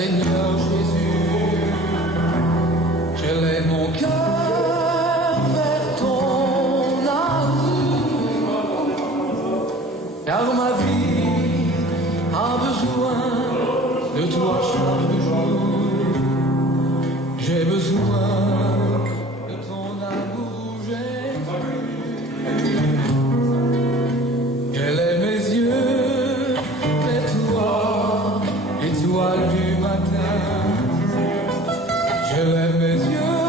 Seigneur Jésus, je lève mon cœur vers ton amour, car ma vie a besoin de toi chaque jour. J'ai besoin de ton amour, Jésus. Je lève mes yeux vers toi, étoile du matin. Je lève mes yeux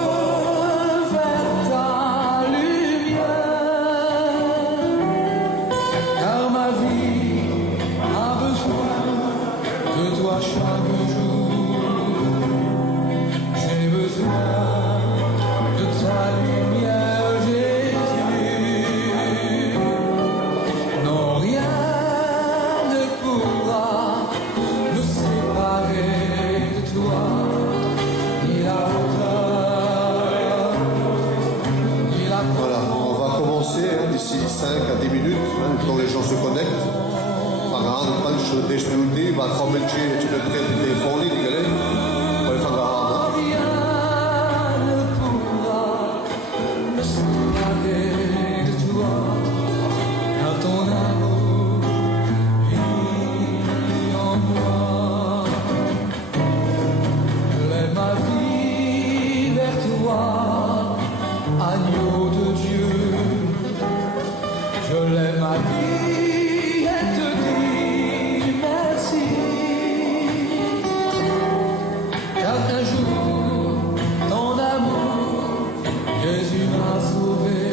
vers ta lumière, car ma vie a besoin de toi chaque jour. J'ai besoin de ta lumière, Jésus. Non, rien ne pourra nous séparer de toi, ni la hauteur, ni la Voilà, on va commencer d'ici 5 à 10 minutes, quand les gens se connectent. Vangen punch deze minuut, maar gewoon met je de telefoon niet geleden. Maar van de hand. rien ne pourra nous séparer de toi, car ton amour vit en moi. Je lève ma vie vers toi, agneau de Dieu. Je lève ma vie et te dis merci, car un jour ton amour, Jésus m'a sauvé.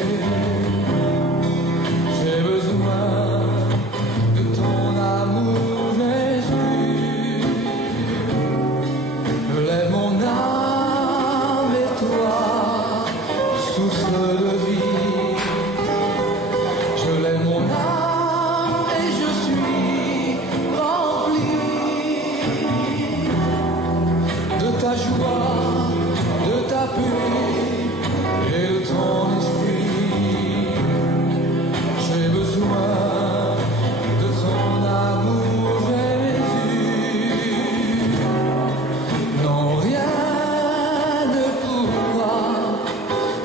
J'ai besoin de ton amour, Jésus. Je lève mon âme et toi, source de vie. Je lève mon âme et je suis rempli de ta joie, de ta paix et de ton esprit. J'ai besoin de ton amour, Jésus. Non, rien ne pourra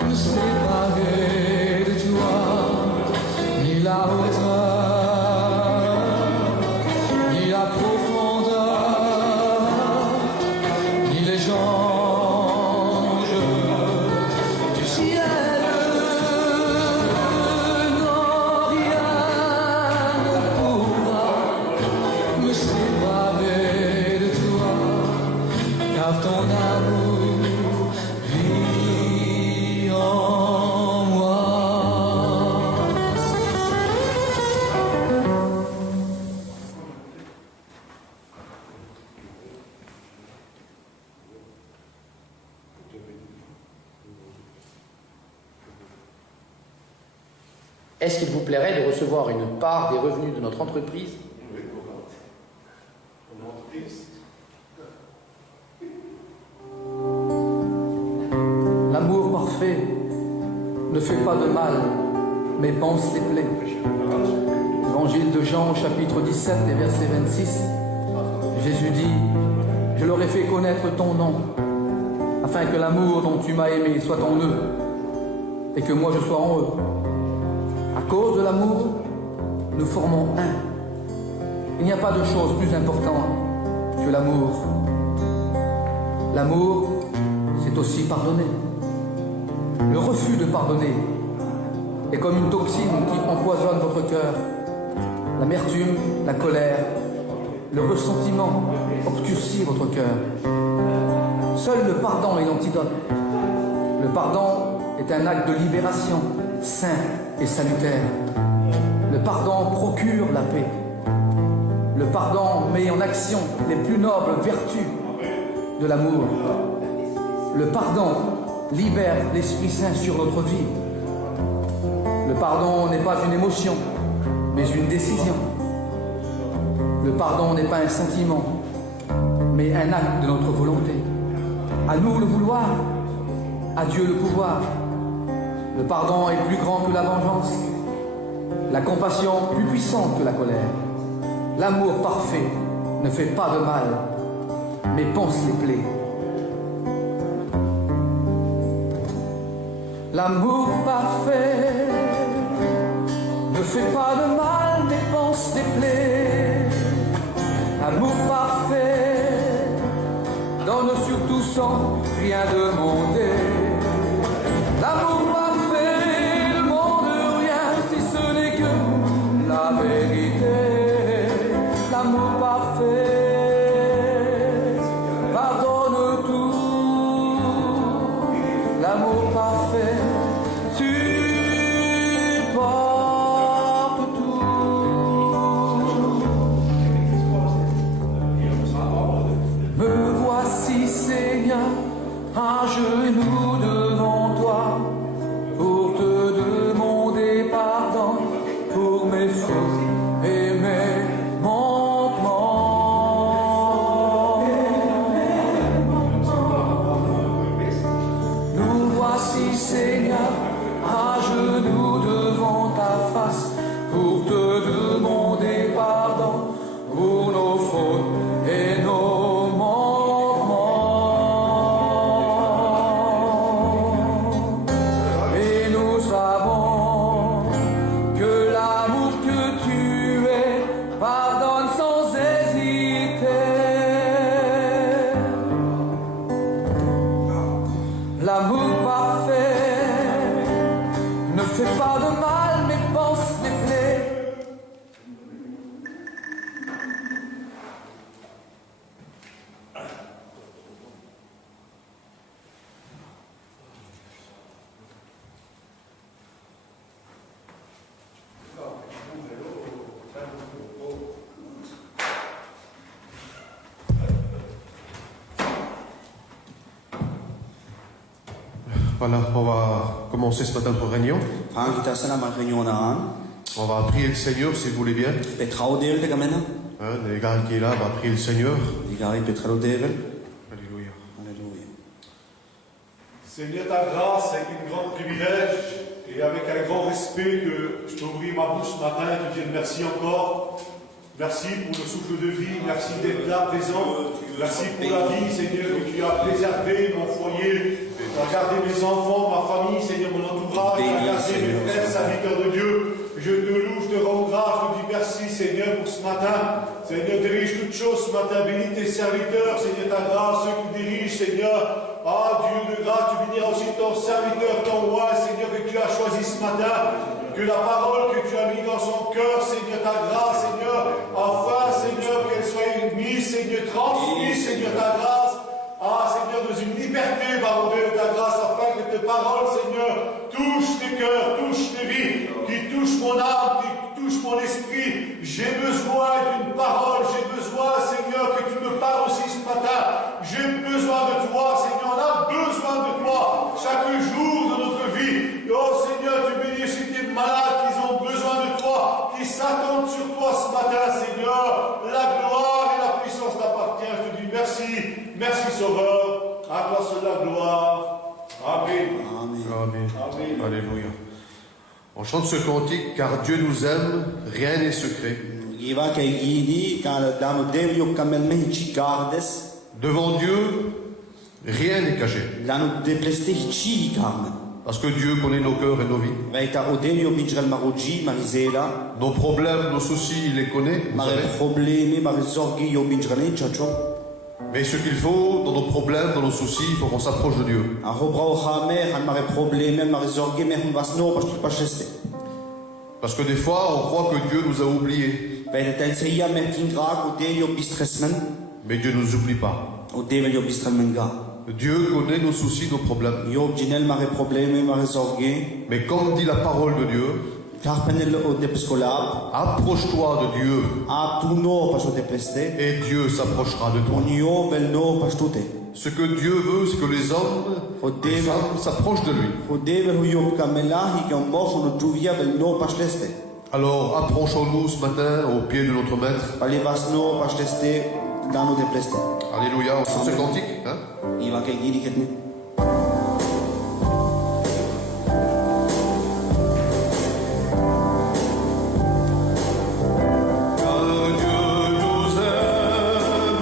nous séparer de toi, ni la hauteur, ni la profondeur, ni les anges du ciel. Non, rien ne pourra me séparer de toi, car ton amour vit en moi. Est-ce qu'il vous plairait de recevoir une part des revenus de notre entreprise? L'amour parfait ne fait pas de mal, mais pense les plaies. Évangile de Jean, chapitre 17 et verset 26. Jésus dit, je leur ai fait connaître ton nom, afin que l'amour dont tu m'as aimé soit en eux, et que moi je sois en eux. À cause de l'amour, nous formons un. Il n'y a pas de chose plus importante que l'amour. L'amour, c'est aussi pardonner. Le refus de pardonner est comme une toxine qui empoisonne votre cœur. L'amertume, la colère, le ressentiment obscurcit votre cœur. Seul le pardon est l'antidote. Le pardon est un acte de libération, sain et salutaire. Le pardon procure la paix. Le pardon met en action les plus nobles vertus de l'amour. Le pardon libère l'Esprit Saint sur notre vie. Le pardon n'est pas une émotion, mais une décision. Le pardon n'est pas un sentiment, mais un acte de notre volonté. À nous le vouloir, à Dieu le pouvoir. Le pardon est plus grand que la vengeance, la compassion plus puissante que la colère. L'amour parfait ne fait pas de mal, mais pense les plaies. L'amour parfait ne fait pas de mal, mais pense les plaies. L'amour parfait donne surtout sans rien demander. L'amour parfait ne demande rien si ce n'est que la vérité. L'amour parfait pardonne tout. L'amour parfait supporte tout. Me voici, Seigneur, à genoux devant toi, pour te demander pardon pour mes fautes et mes manquements. Nous voici, Seigneur, à genoux devant ta face, pour te demander pardon pour nos fautes et nos manquements. Et nous savons que l'amour que tu es pardonne sans hésiter. L'amour parfait ne fait pas de mal, mais pense les plaies. Voilà, on va commencer ce matin notre réunion. Gaan kita sana mag-reunion aan. On va prier le Seigneur, si vous voulez bien. Petrao deel te kamena. Hein, les gars qui est là, on va prier le Seigneur. Digari petrao deel. Alléluia. Alléluia. Seigneur, ta grâce est un grand privilège et avec un grand respect que je t'ouvris ma bouche ce matin et te dire merci encore. Merci pour le souffle de vie, merci d'être là présent. Merci pour la vie, Seigneur, que tu as préservé mon foyer, tu as gardé mes enfants, ma famille, Seigneur, mon entourage, tu as gardé mes frères, serviteurs de Dieu. Je te loue, je te rends grâce, je te dis merci, Seigneur, pour ce matin. Seigneur, dirige toutes choses ce matin, bénis tes serviteurs, Seigneur, ta grâce, ceux qui dirigent, Seigneur. Ah, Dieu de grâce, tu béniras aussi ton serviteur, ton roi, Seigneur, que tu as choisi ce matin. Que la parole que tu as mise dans son cœur, Seigneur, ta grâce, Seigneur, afin, Seigneur, qu'elle soit mise, Seigneur, transmise, Seigneur, ta grâce. Ah, Seigneur, dans une liberté, baron Dieu, de ta grâce, afin que tes paroles, Seigneur, touchent tes cœurs, touchent tes vies, qui touchent mon âme, qui touchent mon esprit. J'ai besoin d'une parole, j'ai besoin, Seigneur, que tu me parles aussi ce matin. J'ai besoin de toi, Seigneur, on a besoin de toi chaque jour de notre vie. Oh, Seigneur, tu bénis aussi tes malades qui ont besoin de toi, qui s'attendent sur toi ce matin, Seigneur. La gloire et la puissance t'appartiennent. Je te dis merci, merci Sauveur. À toi seul la gloire. Amen. Amen. Amen. Amen. Alléluia. On chante ce cantique, car Dieu nous aime, rien n'est secret. Giva kay gidi quand damo devio kamel mehi gardes. Devant Dieu, rien n'est caché. Lanu depleste chi carmen. Parce que Dieu connaît nos cœurs et nos vies. Vaita odelio bijral maroji marizela. Nos problèmes, nos soucis, il les connaît. vous Mare savez. problemi marizorgi yo bijrale chacho. Mais ce qu'il faut, dans nos problèmes, dans nos soucis, il faut qu'on s'approche de Dieu. A robrao khame han mare problemi marizorgi me hun vasno pasti pacheste. Parce que des fois, on croit que Dieu nous a oubliés. Vaita telseia mertingra odelio bistresmen. Mais Dieu ne nous oublie pas. Odelio bistremenga. Dieu connaît nos soucis, nos problèmes. Yo jinel mare problemi marizorgi. Mais comme dit la parole de Dieu, Carpenel o depscolab. approche-toi de Dieu A tuno pacho depleste. et Dieu s'approchera de toi. Onio velno pastute. Ce que Dieu veut, c'est que les hommes, les femmes s'approchent de lui. Odever huyo kamelahi que morso no tuvia velno pastleste. Alors approchons-nous ce matin au pied de notre Maître. Palivasno pastleste dano depleste. Alléluia, on chante ce cantique. Hein? Iva ke giri ketne. Car Dieu nous aime,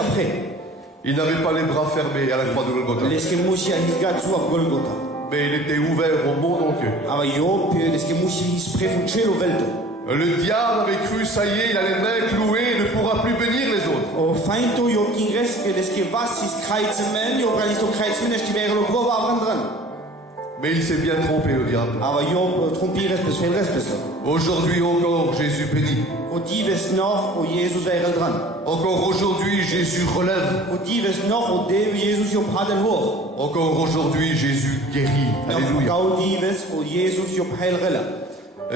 après. Il n'avait pas les bras fermés à la croix de Golgotha, Leske musi ahisgat zu auf Golgotha. mais il était ouvert au monde entier. Aber Job, leske musi hispre von Cielo Welt. Le diable avait cru, ça y est, il a les mains clouées, il ne pourra plus bénir les autres. O feinto Job ging rest, leske was is kreizemen, Job realisto kreizemen, es die wäre lo grova avran dran. Mais il s'est bien trompé, le diable. Aber Job trompi respes, fel respes. Aujourd'hui encore, Jésus bénit. O dives noch, o Jesus wäre dran. Encore aujourd'hui, Jésus relève. O dives noch, o Dev Jesus Job hadel hoch. Encore aujourd'hui, Jésus guérit. Alléluia. Gau dives, o Jesus Job heil rela.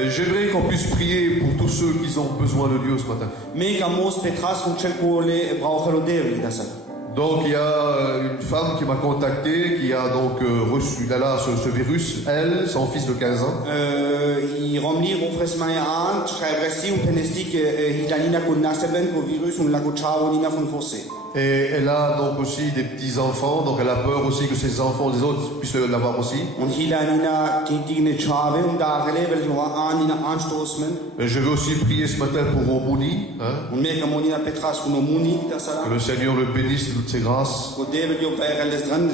J'aimerais qu'on puisse prier pour tous ceux qui ont besoin de Dieu ce matin. Mega mos petras von Chelkole brauche o Dev, das. Donc il y a une femme qui m'a contacté, qui a donc reçu là ce virus, elle, son fils de 15 ans. I romli rufres mai an, schreibresti un penestic hilanina con naseben, co virus un lago charonina von fosse. Et elle a donc aussi des petits-enfants, donc elle a peur aussi que ses enfants, les autres, puissent l'avoir aussi. Und hilanina kintigne chave, und da relevel jo anina anstoßmen. Et je veux aussi prier ce matin pour Omouni, hein, Und mega monina petras con omuni, das que le Seigneur le bénisse de toutes ses grâces. co devel jo per les grandes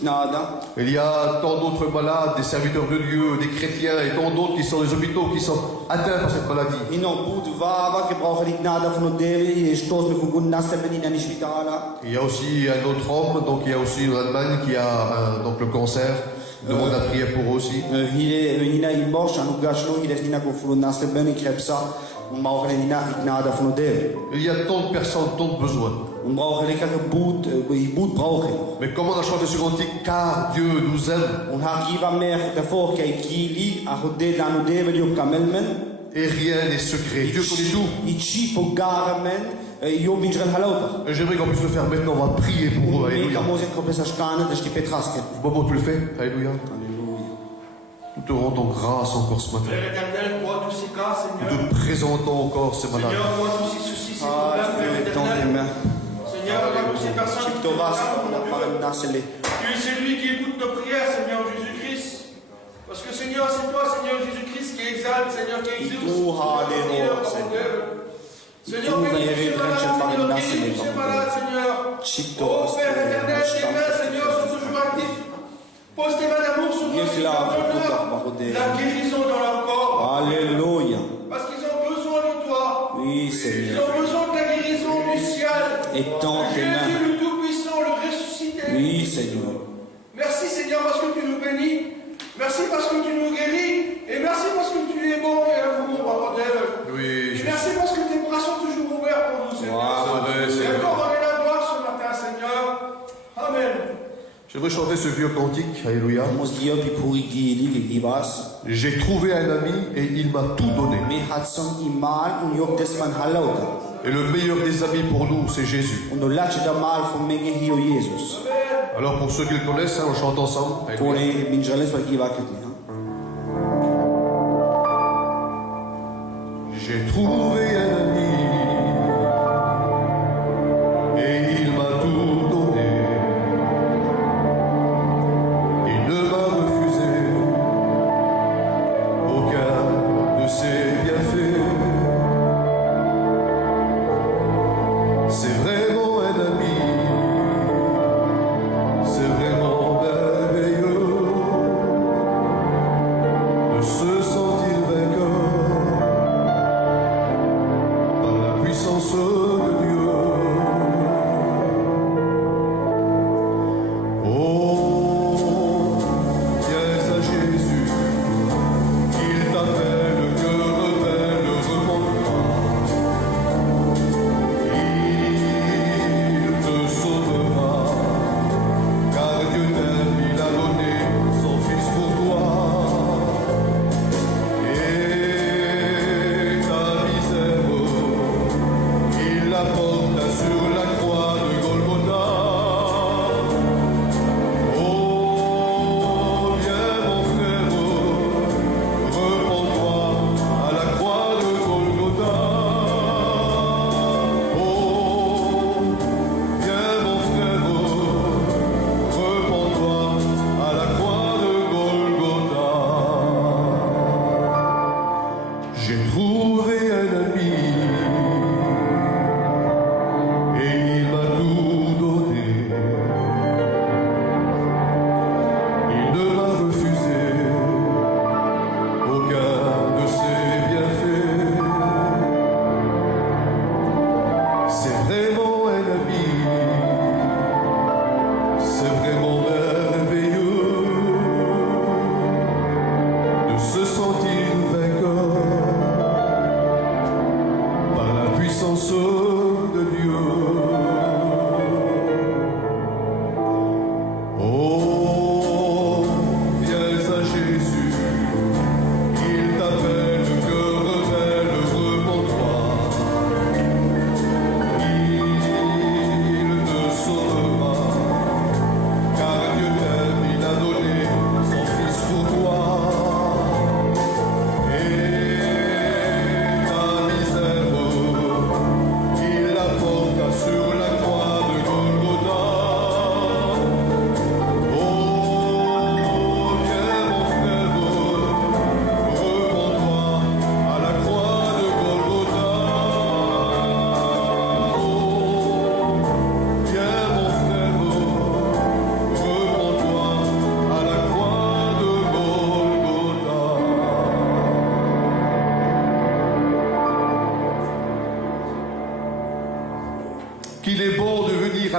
gnada. Il y a tant d'autres malades, des serviteurs de Dieu, des chrétiens et tant d'autres qui sont dans les hôpitaux, qui sont atteints par cette maladie. Ino gut vava, che brauche die gnada von o devel, e stoßme von gun naseben in ani spitala. Il y a aussi un autre homme, donc il y a aussi en Allemagne qui a donc le cancer. Demande la prière pour eux aussi. Hina in borsch, anu gashlo, hiles nina co fulo naseben, i krebsa, und brauche nina gnada von o devel. Il y a tant de personnes, tant de besoins. Und brauche lecker Boot, Boot brauche. Mais comme on a chanté ce cantique, car Dieu nous aime, Und hat giva mer davor kei kili, a hode danu devel jo kamelmen, et rien n'est secret. Dieu connaît tout. i chipo garamen, jo binjren halauta. Et j'aimerais qu'on puisse le faire maintenant. On va prier pour eux. Mega Alléluia. mose kopesa shkane, de sti petraske. Bobo, tu le fais. Alléluia. Nous te rendons grâce encore ce matin. Père éternel, toi tous ces cas, Nous Seigneur. te présentons encore ces malades. Seigneur, toi tous ces soucis, ces Ah, problèmes, Père tu tends les éternel. mains. Seigneur, toi toutes ces personnes qui te Chipto vas, regardent, la mon Dieu. parole nasele. Tu es celui qui écoute nos prières, Seigneur Jésus-Christ. Parce que Seigneur, c'est toi, Seigneur Jésus-Christ, qui exalte, Seigneur, qui exauce. Tu Seigneur, hades, Seigneur, Seigneur, Tu bénis verrais tous ces malades, Rachel Seigneur, Farina, guéris tous ces Seigneur. malades, Seigneur. Chipto Oh vas, Père éternel, tes mains, Seigneur, sont toujours actifs. Pose tes mains d'amour sur moi, Yes, Seigneur, Lord, donne-leur Papa, la guérison dans leur corps. Alléluia. Parce qu'ils ont besoin de toi. Oui, Ils Seigneur. ont besoin de la guérison du ciel. Étends tes Jésus mains. le Tout-Puissant, le ressuscité. Oui, Seigneur. Merci Seigneur parce que tu nous bénis. Merci parce que tu nous guéris. Et merci parce que tu es bon et amour, Papa Dieu. Oui, Et merci parce que tes bras sont toujours ouverts pour nous, Seigneur. Wow. Et Seigneur. encore donner la gloire ce matin, Seigneur. Amen. J'aimerais chanter ce vieux cantique. Alléluia. Mos dio pi puri gili, li givas. J'ai trouvé un ami et il m'a tout donné. Mi hat som imal, un job desman halauta. Et le meilleur des amis pour nous, c'est Jésus. Und lache da mal von menge hio Jesus. Alors pour ceux qui le connaissent, hein, on chante ensemble. Alléluia. Pone binjales va giva ketni. J'ai trouvé un ami et il m'a tout donné. Il ne m'a refusé aucun de ses bienfaits. C'est vraiment un ami, c'est vraiment merveilleux de se sentir vainqueur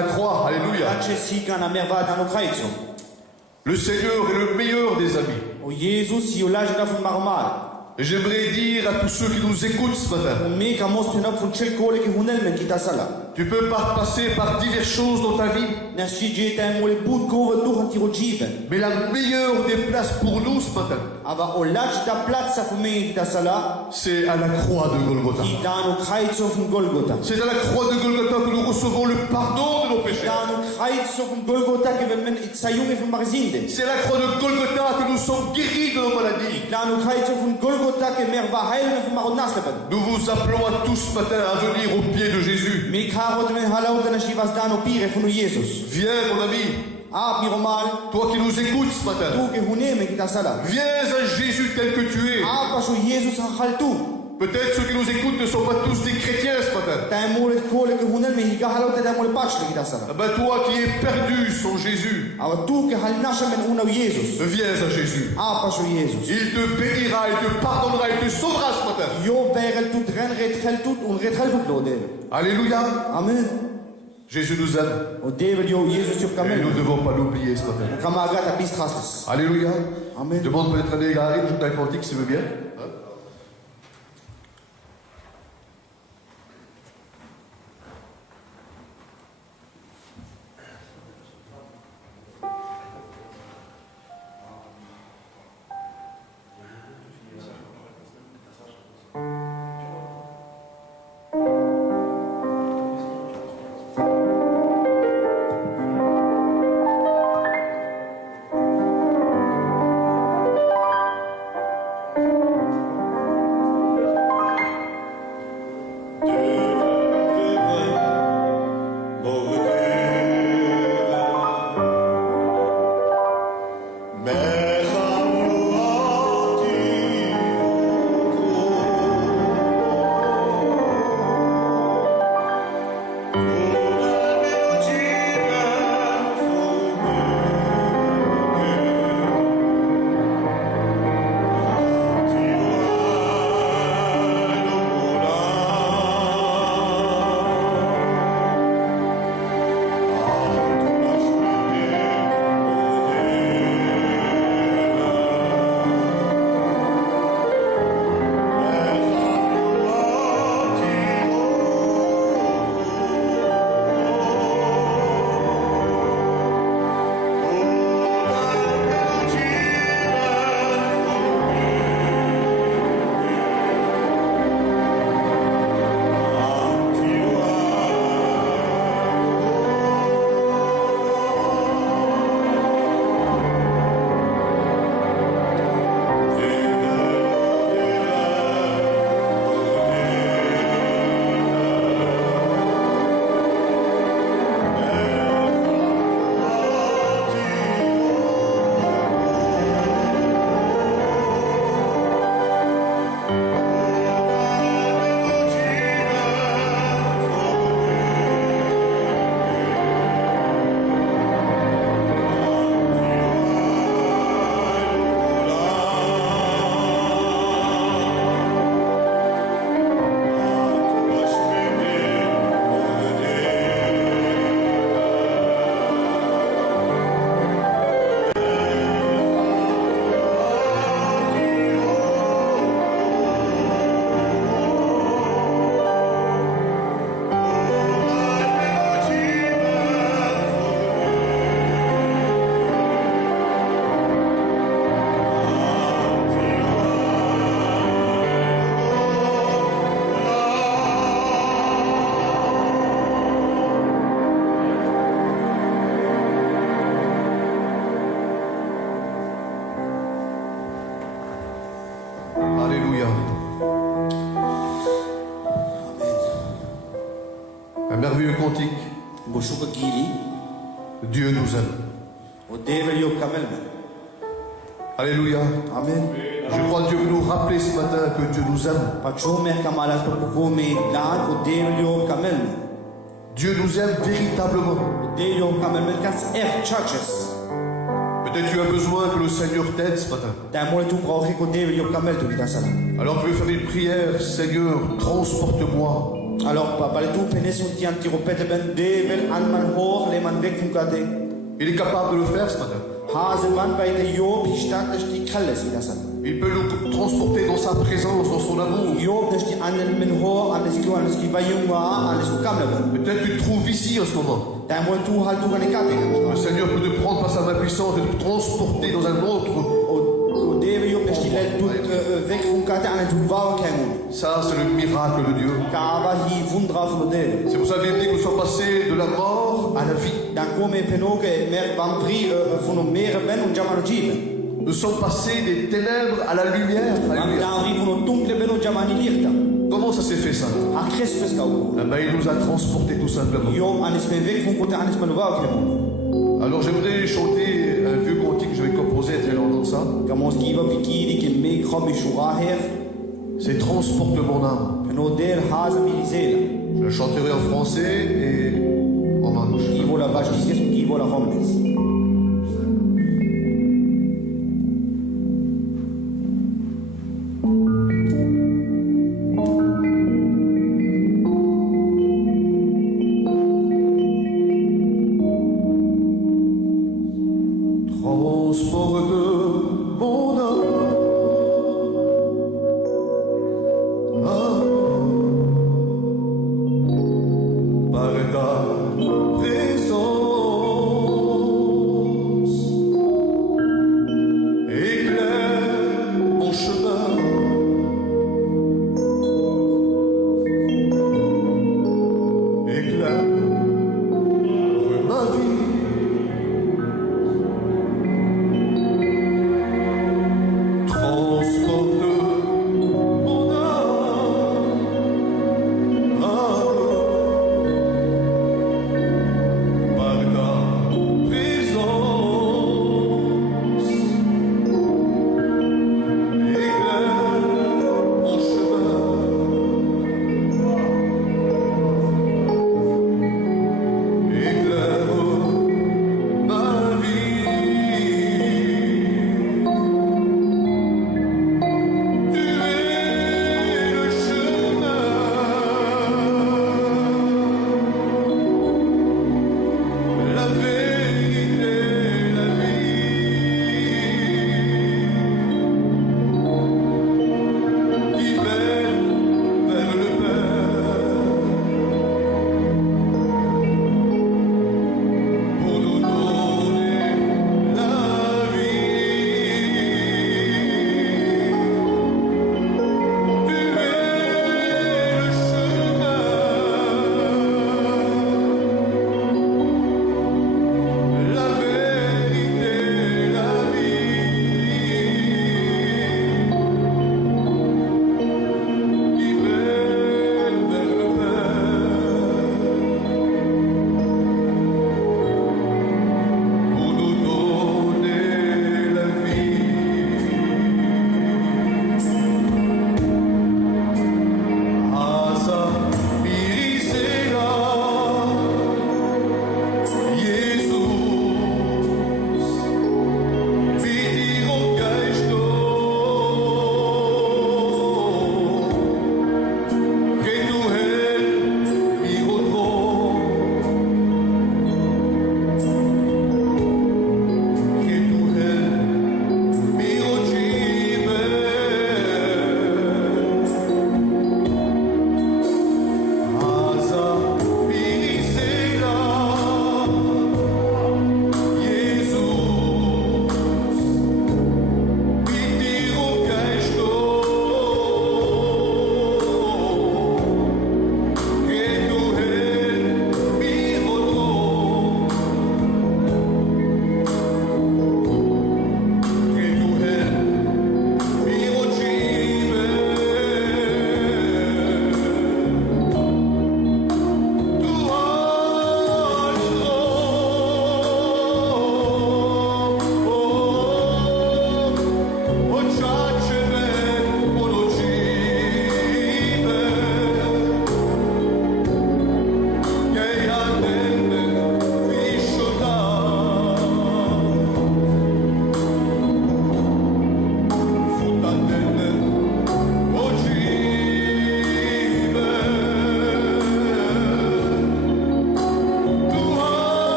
la croix. Alléluia. Laat je zieken aan merva dan ook krijgt zo. Le Seigneur est le meilleur des amis. O Jezus, je laat je dat van marmal. Et j'aimerais dire à tous ceux qui nous écoutent ce matin, O mee kan most hun op van cel kole ki hunel men kita sala. tu peux pas passer par diverses choses dans ta vie, Na si je ta mole boot ko we toch tiro jiven. mais la meilleure des places pour nous ce matin, Ava o laat ta plaats van me kita sala. c'est à la croix de Golgotha. Ki dan ook krijgt zo van Golgotha. C'est à la croix de Golgotha que nous recevons le pardon de nos péchés. Dan ook krijgt zo van Golgotha ki we men it sayung van marzinde. C'est à la croix de Golgotha que nous sommes guéris de nos maladies. Dan ook krijgt zo van Golgotha ki merva heilen van maronas hebben. Nous vous appelons à tous ce matin à venir au pied de Jésus. Me karot men halaut na shivas dan op pire van Jezus. Viens mon ami, Ah, miromal. toi qui nous écoutes ce matin. Tu ki huneme kita sala. Viens à Jésus tel que tu es. Ah, pas Jezus hal tu. Peut-être ceux qui nous écoutent ne sont pas tous des chrétiens ce matin. Ta mole kole ki hunel me higa halaut ta mole pachle kita sala. Ah ben toi qui es perdu sans Jésus, Ava tu ki hal nasha men una Jezus. viens à Jésus. Ah, pas Jezus. Il te bénira, il te pardonnera, il te sauvera ce matin. Jo berel tut ren ret gel tut un ret gel tut lo de. Alléluia. Amen. Jésus nous aime O David jo Jezus op et kamel. nous ne devons pas l'oublier ce matin. Kamaga ta bist rasles. Alléluia. Amen. Je demande peut-être à l'égaré de jouer un cantique s'il veut bien. Alléluia. Un merveilleux cantique. Boshuka gili. Dieu nous aime. O David jo kamel men. Alléluia. Amen. Je crois que Dieu veut nous rappeler ce matin que Dieu nous aime. Pacho mer kamalas to ko me dan o David jo kamel men. Dieu nous aime véritablement. O David jo kamel men kas churches. Peut-être tu as besoin que le Seigneur t'aide ce matin. Ta mole tu brauche ko David jo kamel tu kita sala. Alors tu veux faire une prière, Seigneur, transporte-moi Alors, par le tout, penes un tian tiro peteben devel an man hoch le man weg vom Gade. Il est capable de le faire ce matin. Haseman bei der Job, die Stadt ist die Kalles wie das. Il peut nous transporter dans sa présence, dans son amour. Job ist die anden men hoch, an das Klo, an das Kibayunga, an das Kamleben. Peut-être tu te trouves ici en ce moment. Da mo tu halt du eine Karte. Le Seigneur peut te prendre par sa main puissante et te transporter dans un autre. Und der Job ist die Welt weg vom Gade an du war kein. Ça, c'est le miracle de Dieu. Aber hi wundra von der. C'est pour ça que dit que nous sommes passés de la mort à la vie. Dan come penoke mer vampri von meer ben und jamano gibe. Nous sommes passés des ténèbres à la lumière. Alléluia. Dan arrivano dunkle ben und jamani lichta. Comment ça s'est fait ça? A Christus gau. Eh ben, il nous a transportés tout simplement. Job an is ben weg vom Gott an is man war kein. Alors j'aimerais chanter un vieux cantique que je vais composer très longtemps de ça. Gamos giva pikiri ke me krobi shura her. C'est Transporte mon âme. Peno der hasa milisela. Je le chanterai en français et en manche. Givo la vache dices und givo la homnes. Transporte mon âme. Par ta présence, éclaire mon chemin, éclaire ma vie.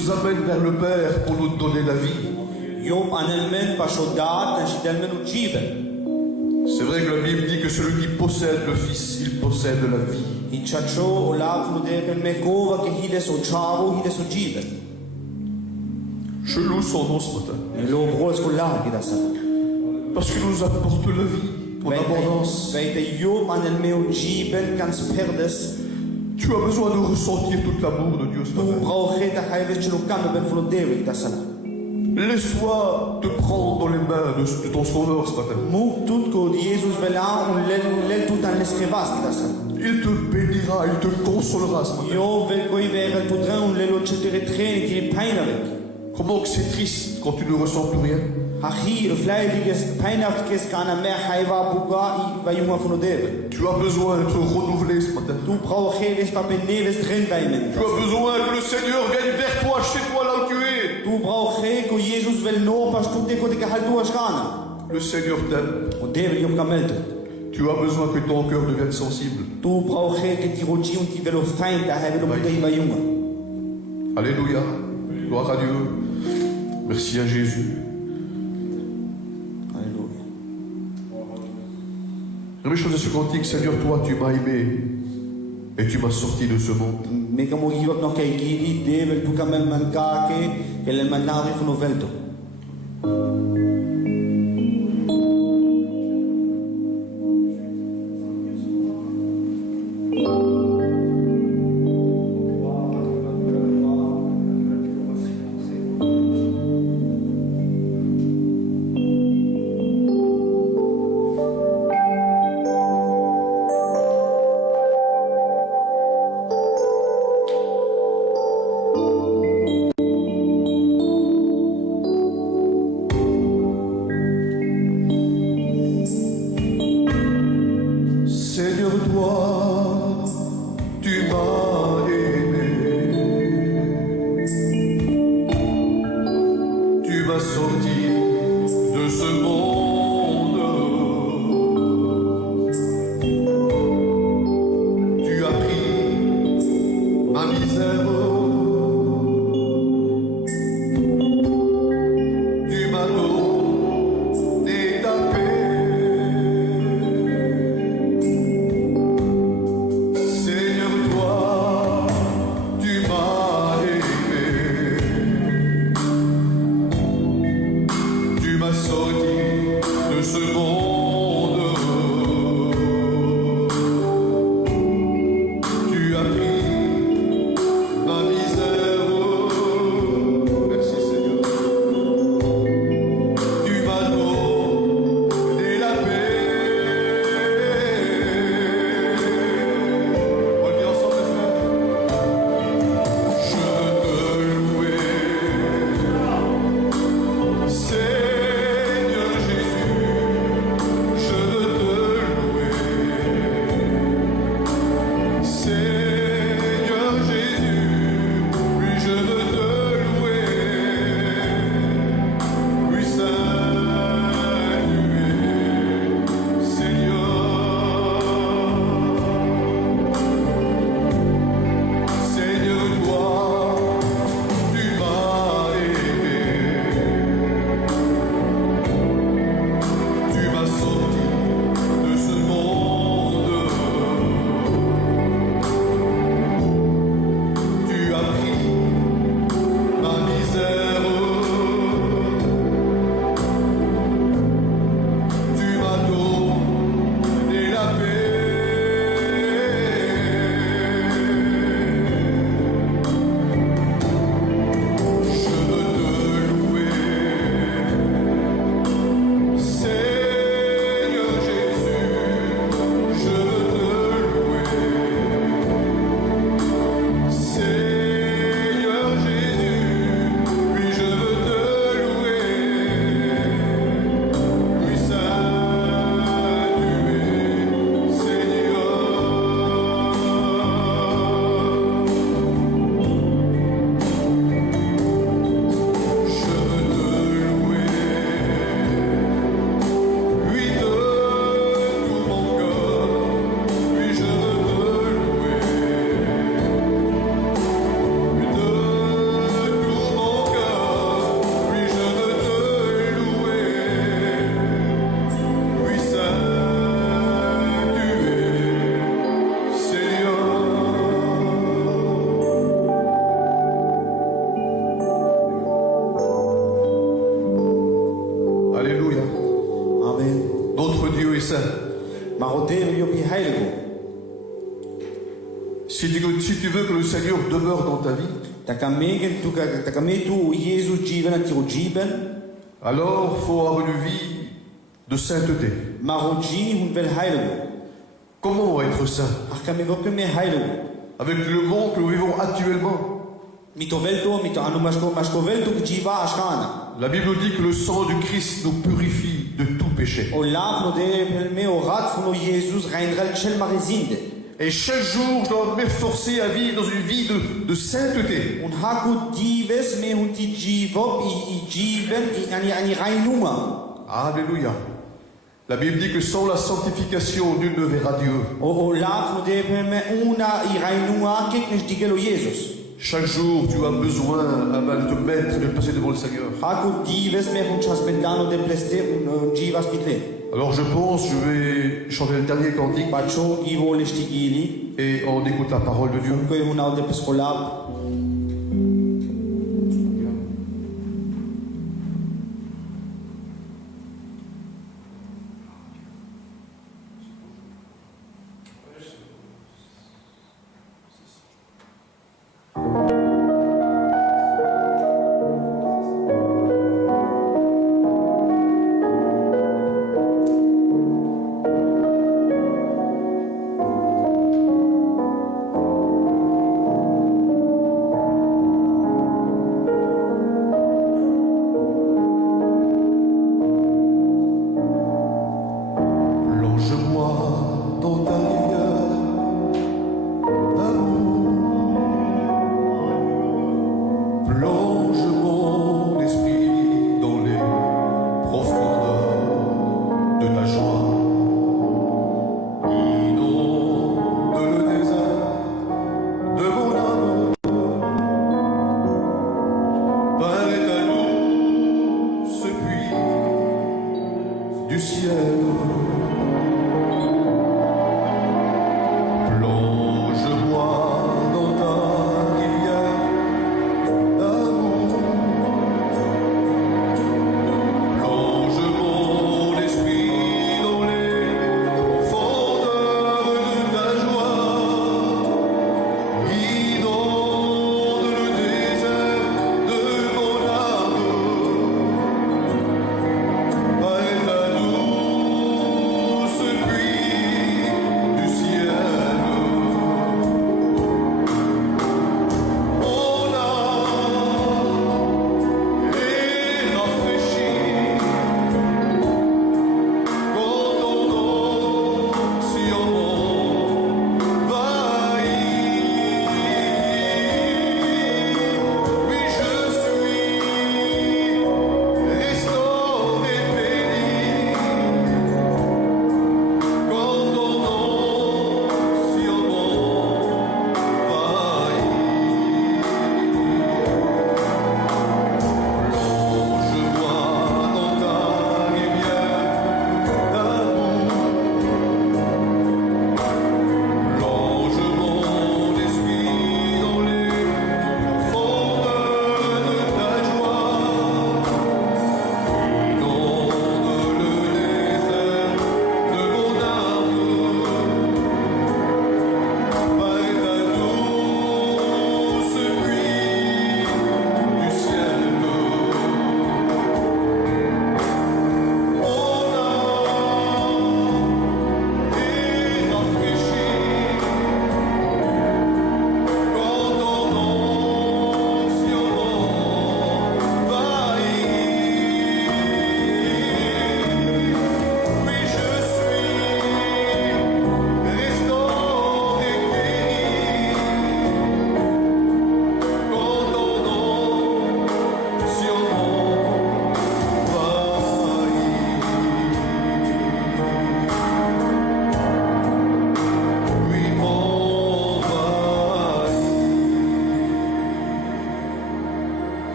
nous amène vers le Père pour nous donner la vie. يوم أنا المن بشودات نشيد المن وجيبه. C'est vrai que la Bible dit que celui qui possède le Fils, il possède la vie. I chacho o la fludeve me kova che hides o chavo hides o jibe. Je loue son nom ce matin. E lo bros con la che da sa. Parce qu'il nous apporte la vie en abondance. Veite yom an el meu jiben kans perdes. Tu as besoin de ressentir tout l'amour de Dieu ce Tu matin. brauche da haives chelo cambio ben fludeve da sa. Laisse-toi te prendre dans les mains de ton Sauveur ce matin. Mu tout ko Jesus vela un lel tout an l'escrivas da sa. Il te bénira, il te consolera ce matin. Yo vel koi ver tout train un lelo chetere train qui pein avec. Comment que c'est triste quand tu ne ressens plus rien. Achi fleidiges peinhaftiges kana mehr haiva buga I va junga fludeve. Tu as besoin d'être renouvelé ce matin. Tu brauche des papeneves drin bei men. Tu as besoin que le Seigneur vienne vers toi, chez toi, là où tu es. Tu brauche que Jesus vel no pas tu te ko de haltu ascana. Le Seigneur t'aime. O deve yom kamelto. Tu as besoin que ton cœur devienne sensible. Tu brauche que ti rogi un ti velo fein da have lo mudei va junga. Alléluia. Gloire à Dieu. Merci à Jésus. Alléluia. J'aimerais chanter ce cantique. Seigneur, toi, tu m'as aimé et tu m'as sorti de ce monde. Me kamo giwak no kay gidi deve tu kamel man kake que le man navi fu novelto. delen je op je heilige. Si tu veux que le Seigneur demeure dans ta vie, Taka me tu Jezus jiven ati o jiben, alors il faut avoir une vie de sainteté. maar o ji hun vel heilige. Comment être saint? Aka me gope me heilige. Avec le monde que nous vivons actuellement, Mito velto, mito anu masko velto ki jiva ashkana. la Bible dit que le sang du Christ nous purifie de tout péché. O lav no de me o rat funo Jezus reindrel chel marizinde. Et chaque jour, je dois m'efforcer à vivre dans une vie de sainteté. Un haku dives me hun ti jivop i jiben i ani rainuma. Alléluia. La Bible dit que sans la sanctification, nul ne verra Dieu. O lav no de me una i rainuma keknes digelo Jezus. Chaque jour, tu as besoin de te mettre, de passer devant le Seigneur. Haku dives me hun chaspendano de pleste un jivas pitre. Alors je pense, je vais chanter le dernier cantique Pacho givo le stigili, et on écoute la parole de Dieu. que un au de pescolab.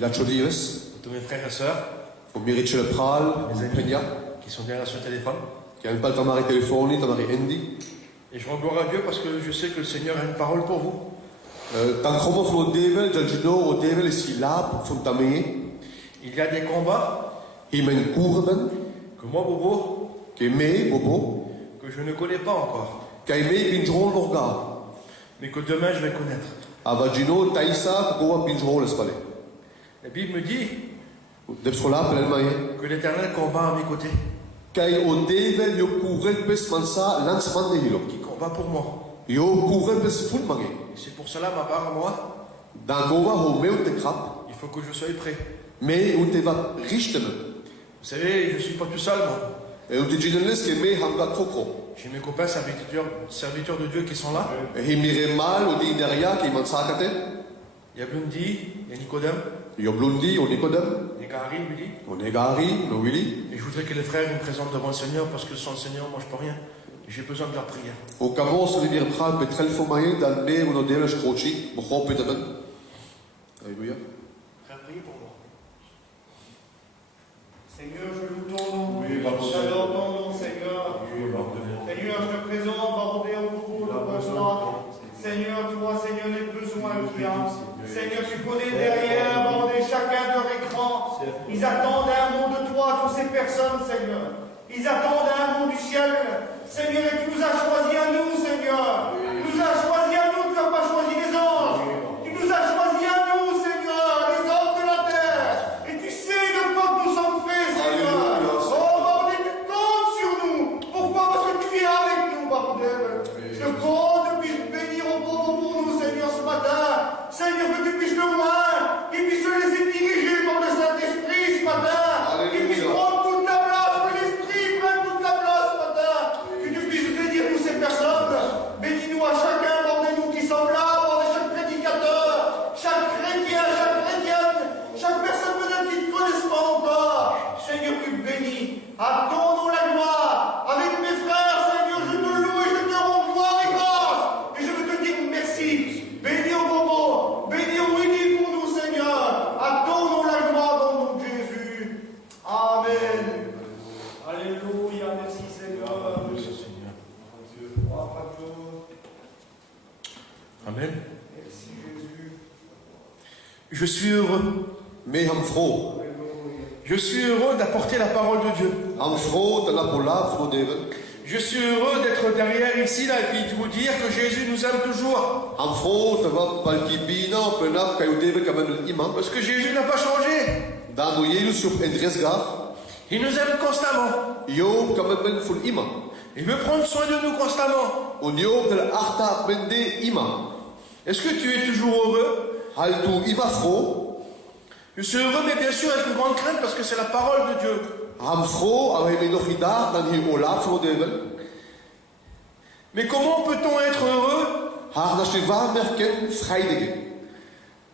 la Chodires, tous mes frères et sœurs, o Mirice le Pral, mes amis Peña, qui sont derrière ce téléphone. che hanno il tamari telefoni, tamari Andy. Et je rends gloire à Dieu parce que je sais que le Seigneur a une parole pour vous. Dan kromo van o Devel, dal Gino, o Devel is hilap, van Tamé, Il y a des combats Imen Kourben, que moi, Bobo, que me, Bobo, que je ne connais pas encore, que me Binjron Lorga, mais que demain je vais connaître. Ava Gino, Taïsa, Koa Binjron l'Espalais. La Bible me dit Depsrola, Pelelmaye, que l'Éternel combat à mes côtés, Kai o Devel, yo Kourel, Pes Mansa, Lansman de Hilo. qui combat pour moi. Yo Kourel, Pes Fulmangé. Et c'est pour cela ma part à moi, Dan Gova, ho meu te krap, il faut que je sois prêt. me ou te va richten. Vous savez, je ne suis pas tout seul, moi. Et ou te Gineles, que me hamga Koko. J'ai mes copains serviteurs de Dieu qui sont là. Et mire mal, o Dineria, qui Mansakate, Il y a Blundi, il y a Nicodème, yo Blundi, o Nicodem, il y a Gary, Willy. o Negari, no Willy. Et je voudrais que les frères me présentent devant le Seigneur parce que sans le Seigneur, moi je peux rien. Et j'ai besoin de leur prière. O Kamos, le Birpral, Petrel Fomaye, Dan me, ou no Devel, Shkrochi, Mocho, Peteven. Alléluia. Frère, priez pour moi. Seigneur, je loue ton nom. Oui, pardon. J'adore ton nom, Seigneur. Oui, pardon. Seigneur, je te présente, pardonnez au propos de bonsoir. Seigneur, toi, Seigneur, les besoins qu'il y a. Seigneur, tu connais derrière, pardonnez chacun de leur écran. Ils attendent un mot de toi, toutes ces personnes, Seigneur. Ils attendent un mot du ciel. Seigneur, et tu nous as choisis à nous, Seigneur. Tu nous as choisis à nous, tu n'as pas choisi les anges. Tu nous as choisis à nous, Seigneur, les hommes de la terre. Et tu sais de quoi que nous sommes faits, Seigneur. Oh, bordel, tu comptes sur nous. Pourquoi? Parce que tu es avec nous, bordel. Je compte, que tu puisses bénir au pauvre pour nous, Seigneur, ce matin. Seigneur, que tu puisses le voir, qu'il puisse te laisser diriger par le Saint-Esprit ce matin. Qu'il puisse prendre toute la place, que l'Esprit prenne toute la place ce matin. Que tu puisses bénir nous ces personnes. Bénis-nous à chacun, bordel, nous qui sommes là, bordel, chaque prédicateur, chaque chrétien, chaque chrétienne, chaque personne peut-être qui ne te connaissent pas encore. Seigneur, tu bénis. À ton nom la gloire. Avec mes frères, Seigneur, je te loue et je te rends gloire et grâce. Et je veux te dire merci. Bénis au Bobo, bénis au Willy pour nous, Seigneur. À ton nom la gloire dans le nom de Jésus. Amen. Alléluia, merci Seigneur. Merci Seigneur. Gloire à Dieu. Amen. Merci Jésus. Je suis heureux. Me Hamfro, Je suis heureux d'apporter la parole de Dieu. Hamfro, de la Pola, Fro Devel. Je suis heureux d'être derrière ici là, et puis de vous dire que Jésus nous aime toujours. Hamfro, te va Palkibina, Penap, Kayu Devel, Kamen Imam. Parce que Jésus n'a pas changé. Dan Yelu sur Endresgar, Il nous aime constamment. Yo, Kamen Ful Imam. Il veut prendre soin de nous constamment. On yo, de la Arta Mende Imam. Est-ce que tu es toujours heureux? Haltu Imafro, Je suis heureux, mais bien sûr avec une grande crainte parce que c'est la parole de Dieu. Hamfro, avec Menochida, Dan Hi Ola, Fro Devel. Mais comment peut-on être heureux? Harnashiva Merken, Freidege.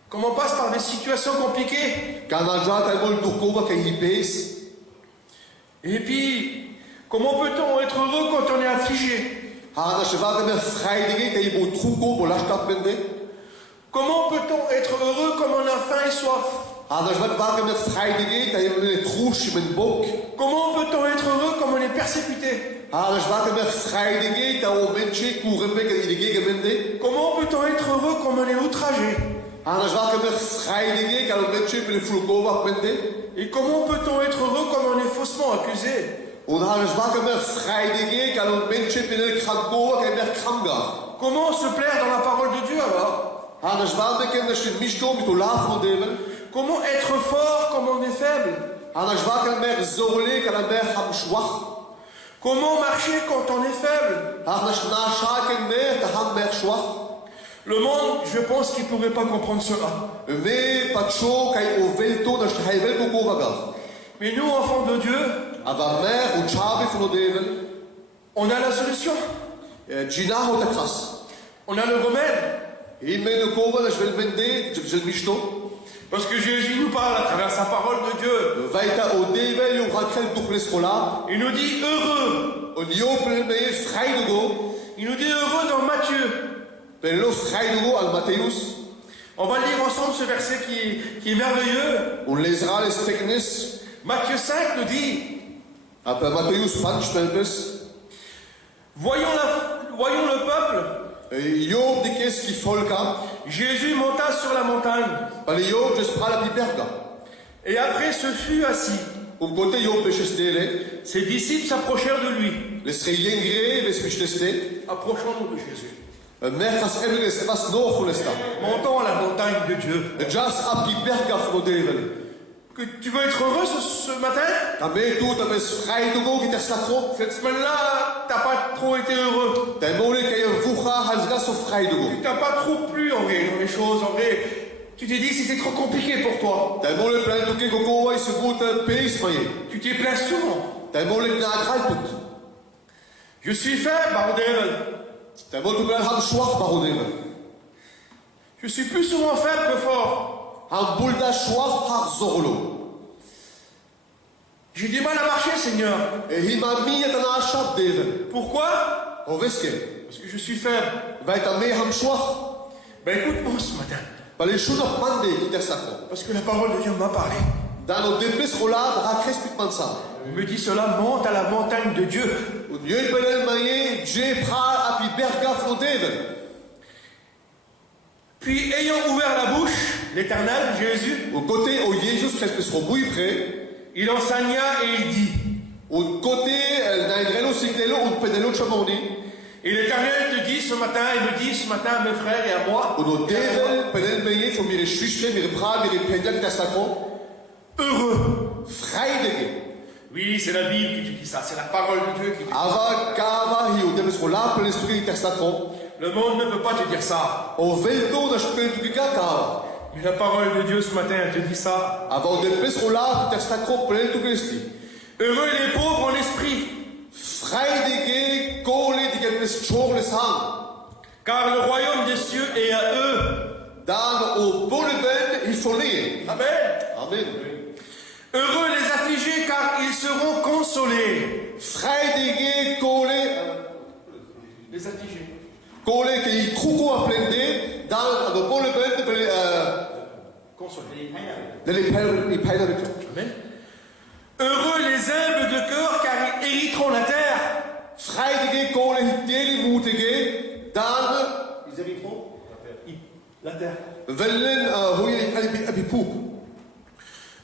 Quand on passe par des situations compliquées. Kanaja, Taimol Durkova, Kahipes. Et puis, comment peut-on être heureux quand on est affligé? Harnashiva Mer Freidege, Kaibo Truko, Bolashtat Mende. Comment peut-on être heureux comme on a faim et soif? Harnashiva Mer Freidege, Kaibo Trush, Menbok. Comment peut-on être heureux comme on est persécuté? Harnashiva Mer Freidege, Tao Menche, Kurembek, Idige, Mende. Comment peut-on être heureux comme on est outragé? Harnashiva Mer Freidege, Kalo Menche, Peleflugova, Mende. Et comment peut-on être heureux comme on est faussement accusé? Und Harnashiva Mer Freidege, Kalo Menche, Pelel Krankova, Kaimer Kramgar. Comment se plaire dans la parole de Dieu alors? Harnashiva Mer Mishto, Mitola, Fro Devel. Comment être fort comme on est faible? Harnashiva Mer Zorle, Kalamer Hamshwach. Comment marcher quand on est faible? Harnashna Shaken Mer, Taham Mer Shwach. Le monde, je pense qu'il ne pourrait pas comprendre cela. Ve Pacho, Kai Ovelto, Nashtahevel, Kokovagar. Mais nous, enfants de Dieu, Ava Mer, Uchabe, Fro Devel. on a la solution. Gina, Hotakras. On a le remède. Imen Kova, Nashvel Mende, Jel Mishto. Parce que Jésus nous parle à travers sa parole de Dieu. Vaita Odevel, Yorakel, Duchleskola. Il nous dit heureux. On Yopel, Me, Freidugo. Il nous dit heureux dans Matthieu. Pello Freidugo, Al Mateus. On va lire ensemble ce verset qui est merveilleux. Und lesera les teknis, Matthieu 5 nous dit, aber Matthäus 5 stellt es, voyons le peuple. Job de qu'est-ce qui folka, Jésus monta sur la montagne. weil Job je spra la berga. Et après se fut assis. Côté Job bestele, Ses disciples s'approchèrent de lui. les strejengre, les besteste, Approchons-nous de Jésus. merkas emres was nog lesta. Montons à la montagne de Dieu. Just ab die berga flodeven. Que tu veux être heureux ce matin? Damit du da bist frei du go git sacro. Cette semaine-là, t'as pas trop été heureux. Der mole kay vucha has so frei du go. Tu t'as pas trop plu en vrai dans les choses. En vrai, tu t'es dit que c'était trop compliqué pour toi. Der mole plan du ke go wai se gut peis mai. Tu t'es plaint souvent. Der mole na gralput. Je suis faible, bordel. Der mole plan ham schwach baroden. Je suis plus souvent faible que fort. Ham bulda schwach har zorlo. J'ai du mal à marcher, Seigneur. Et hima mi na shab deven. Pourquoi? O veske. Parce que je suis faible. Vai ta me ham schwach. Ben écoute-moi ce matin. Weil ich schon noch mande git sacro. Parce que la parole de Dieu m'a parlé. Dan o depes rolad ha crespit mansa. Il me dit cela, monte à la montagne de Dieu. Und jön belen maye je pra api berga flodeven. Puis ayant ouvert la bouche, l'Éternel, Jésus, Au côté o Jesus crespit ro muy près. il enseigna et il dit, Un côté na grelo signelo un pedelo chamoni. et l'Éternel te dit ce matin, il me dit ce matin à mes frères et à moi, Und o devel pedel maye so mire schwischre mire pra mire pedel git sacro. heureux. Freidege. Oui, c'est la Bible qui te dit ça, c'est la parole de Dieu qui te dit ça. Ava kava hi o debes rola pelesturi git sacro. Le monde ne peut pas te dire ça. O veldo da spiritu gata. Mais la parole de Dieu ce matin, elle te dit ça. Ava o debes rola git sacro peltu gesti. Heureux les pauvres en esprit, Freidege kole di gets chorles han. car le royaume des cieux est à eux. Dan o boleben hi folie. Amen. Amen. Heureux les affligés, car ils seront consolés. Freidege kole Les affligés. kole ke i kruko a plende dan o boleben Consolés. i peiler. Amen. Heureux les humbles de cœur, car ils hériteront la terre. Freidege kole hi deli mutige dan Ils hériteront la terre. vellen hui api poop.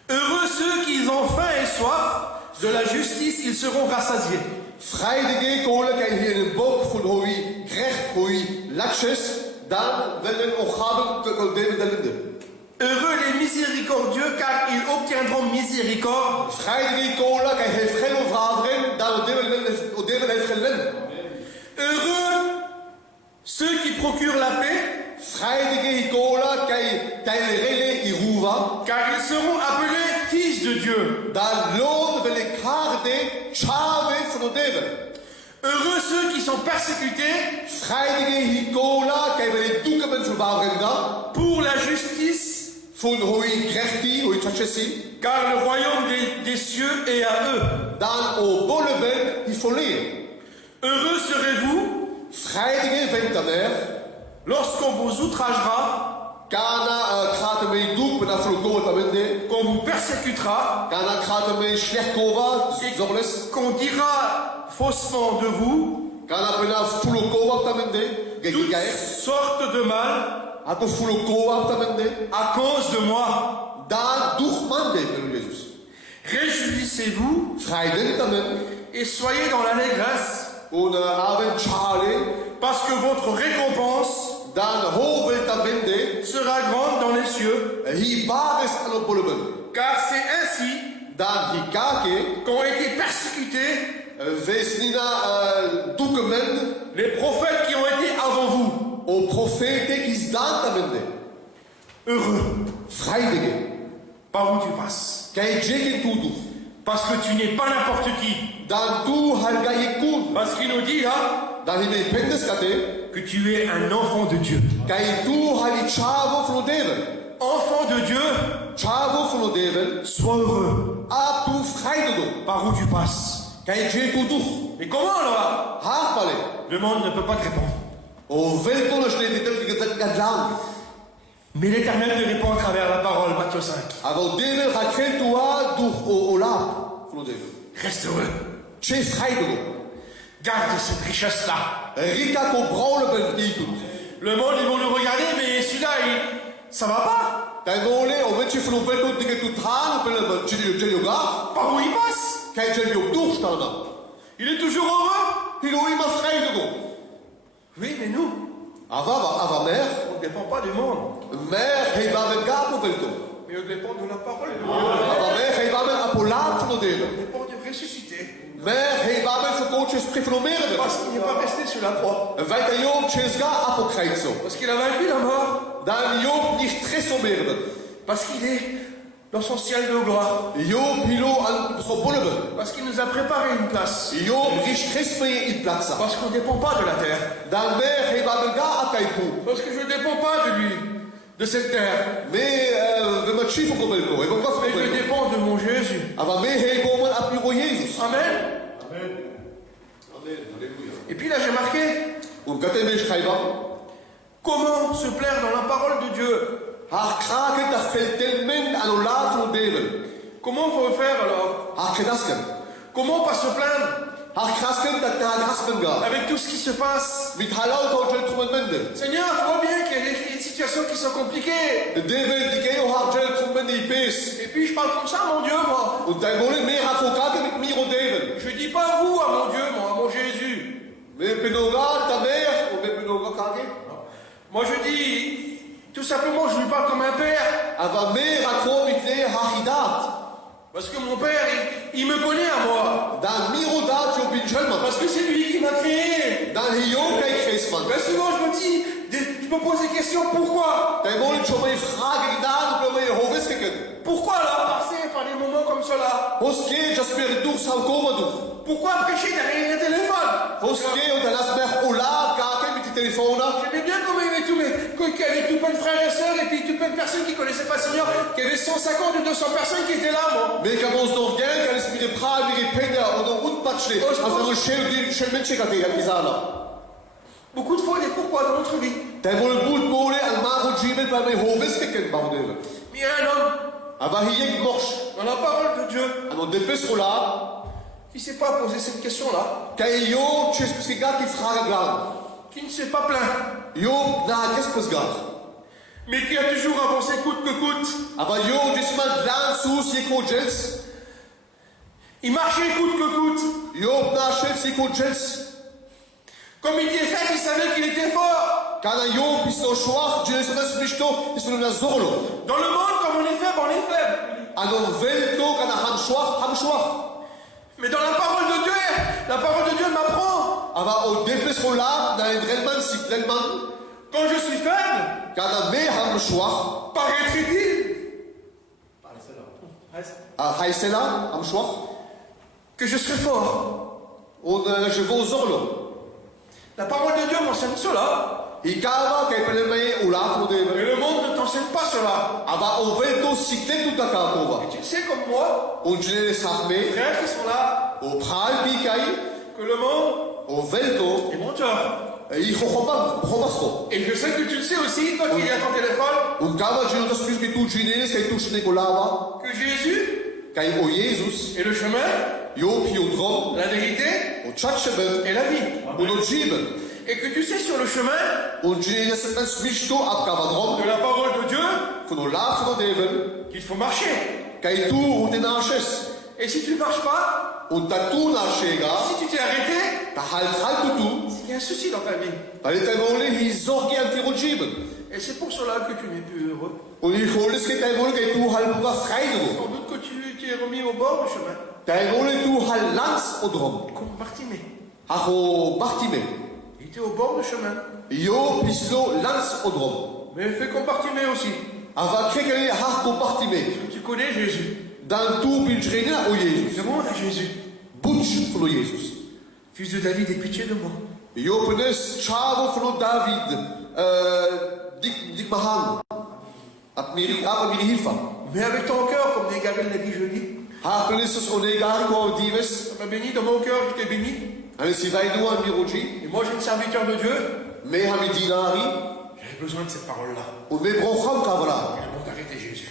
Heureux ceux qui ont faim et soif de la justice, ils seront rassasiés. Freidege kole ke hi in bok fun hui grecht hui laches dan vellen o gaben te delen delende. Heureux les miséricordieux, car ils obtiendront miséricorde. Freidege kole ke heeft geen ovraderen dan o delen heeft gelen. Heureux ceux qui procurent la paix, Freidege kole ke rele i ruva car ils seront appelés fils de Dieu. dan loon vel ik harde chave fun o delen. Heureux ceux qui sont persécutés Freidege kole ke vel duke ben verbavrenda pour la justice, fun hui grechti hui chachesi car le royaume des cieux est à eux. dan o boleben hi folie. Heureux serez-vous Freidege ventamer lorsqu'on vous outragera, kana krate me doek ben afro tamende qu'on vous persécutera, kana krate me slecht kova zorles qu'on dira faussement de vous kana pena fulo kova tamende toutes gegigaer sortes de mal ato fulo kova tamende à cause de moi. dan duch mande ben Jesus. Réjouissez-vous Freiden tamen et soyez dans l'allégresse, un avend chale parce que votre récompense dan hovel tamende sera grande dans les cieux, hi bares alo boleben car c'est ainsi dan hi kake qu'ont été persécutés vesnina dukemen les prophètes qui ont été avant vous. o profete kis dan tamende. Heureux Freidege par où tu passes, kai jeki tutu parce que tu n'es pas n'importe qui. dan tu halgaye kun Parce qu'il nous dit là dan hi me pendes kate que tu es un enfant de Dieu. kai tu hali chavo flo devel Enfant de Dieu, chavo flo devel sois heureux a tu freidedo par où tu passes. kai jeku tu Mais comment alors? ha pale Le monde ne peut pas te répondre. o velto no shtete te gadlang Mais l'Éternel te répond à travers la parole, Matthieu 5. Aber Devel gaat geen toa door Olaf van Devel. Reste heureux. Tje vrijdag. Garde cette richesse-là. Rika comprendre ben niet goed. Le monde, ils vont nous regarder, mais celui-là, ça va pas. Dan mole, op het je van op het dingen toe gaan, op het je yoga. Par où il passe. Kijk je op doorstaan dan. Il est toujours heureux. Hij doet iemand vrijdag. Oui, mais nous, Ava mer. on ne dépend pas du monde. Mer, hij va met gaap op het toe. Mais on dépend de la parole de Dieu. Ava mer, hij va met apolaat van Devel. On dépend du ressuscité. Mer, hij va met verkootjes preferomeren. Parce qu'il n'est pas resté sur la croix. En wij kan Job tjesga apokrijt zo. Parce qu'il a vaincu la mort. Dan Job niet tresomeren. Parce qu'il est dans son ciel de gloire. Job hilo aan schobollen. Parce qu'il nous a préparé une place. Job is gisteren in plaats. Parce qu'on ne dépend pas de la terre. Dan mer, hij va met ga akaipu. Parce que je ne dépends pas de lui, de cette terre. Mais we met chief op het ko. Ik was Mais je dépends de mon Jésus. Ava me hij komen op Piro Jezus. Amen. Amen. Et puis là, j'ai marqué Und Gott mich schreiben. comment se plaire dans la parole de Dieu. Haar kraken dat feltelmen aan olaat van Devel. Comment faut faire alors? Haar kedasken. Comment pas se plaindre Haar krasken dat naar krasken gaat. avec tout ce qui se passe? Mit halau tot je trumende. Seigneur, tu vois bien qu'il y a des situations qui sont compliquées. De Devel die geo haar je trumende ipes. Et puis je parle comme ça, mon Dieu, moi. Und dan wil ik meer advocaten met Miro Devel. Je dis pas à vous, à mon Dieu, moi, à mon Jésus. We benoga ta mer, we benoga kage. Moi, je dis, tout simplement, je lui parle comme un père. Ava meer akro mit le hahidat. Parce que mon père, il me connaît à moi. Dan Miro dat je binjelman. Parce que c'est lui qui m'a créé. Dan hio kijk geestman. Ben souvent, je me dis, je me pose des questions, pourquoi? Dan wil ik zo mijn vragen gedaan op mijn hoofdsteken. Pourquoi là, passer par des moments comme cela? Hoske jasper dur zou komen doen. Pourquoi prêcher derrière un téléphone? Hoske on dan las mer ola kaken met die telefoon. J'aimais bien comment il y avait qu'il y avait tout plein de frères et sœurs et puis tout plein de personnes qui connaissaient pas le Seigneur, qu'il y avait 150 ou 200 personnes qui étaient là, moi. Mais kan ons nog geen kan is met de praat met de penja of de uitpatschle. Als we schel mensen gaan tegen Isala. Beaucoup de fois, et pourquoi dans notre vie? Dan wil ik goed molen en maar goed zien bij mijn hoofdsteken bouwen. Mais il y a un homme Ava hier mors. dans la parole de Dieu En on dépêche ola. qui ne s'est pas posé cette question-là, Kan jo tjes gaat die vragen gaan. qui ne s'est pas plaint, Jo na gespes gaat. mais qui a toujours avancé coûte que coûte. Ava jo disman dan sus je kojels. Il marchait coûte que coûte. Jo na chef je kojels. Comme il était faible, il savait qu'il était fort. Kana jo pisto schwach, je smes misto, is nu na zorlo. Dans le monde, comme on est faible, on est faible. Ano velto kana ham schwach. Mais dans la parole de Dieu m'apprend. Ava o depes ola na een relman si relman. Quand je suis faible, Kana me ham schwach. paraîtrait-il Haisela ham schwach. que je serai fort. Und je vou zorlo. La parole de Dieu m'enseigne cela. Ikava kay peleme ola Mais podeve. le monde ne t'enseigne pas cela. Ava o velto sikletu takakova. Et tu sais comme moi, Und je sahme frères qui sont là, o pral bikai que le monde o velto est menteur. i khobasto. Et je sais que tu le sais aussi, toi qui es à ton téléphone, Und kava je no spus que tu jines kay tu shnekolava que Jésus kay o Jesus est le chemin, yo piodrom la vérité o tchatcheben et la vie. o no jiben. Et que tu sais sur le chemin Und je ne smishto ap kavadrom de la parole de Dieu von o laf von Devel qu'il faut marcher. kay tu o tenaches. Et si tu ne marches pas, Und tatu na shega si tu t'es arrêté, ta halt tu. il y a un souci dans ta vie. Weil der Wolle hi sorge antiro jiben. Et c'est pour cela que tu n'es plus heureux. Und ich hole es geht Wolle kay tu halt buga freigo. Sans doute que tu t'es remis au bord du chemin. Der Wolle tu halt langs odrom. Comme Bartimée. Acho Bartime. Il était au bord du chemin. Jo pislo langs odrom. Mais fais comme Bartimée aussi. Ava krekele harto Bartime. Tu connais Jésus. Dan tu pinchreina o Jesus. Demande à Jésus. Butch von Jesus. Fils de David, aie pitié de moi. Jo penes chavo von David. Dik mahang. Ap miri hilfa. Mais avec ton cœur, comme Négarel l'a dit jeudi. Ha penes os onegar ko dives. Ça m'a béni dans mon cœur, je t'ai béni. Ani si vai du an miroji. Et moi, j'ai un serviteur de Dieu. Me ha mi dinari. J'ai besoin de cette parole-là. Und wir brauchen Kavra. Le monde arrêtez Jésus.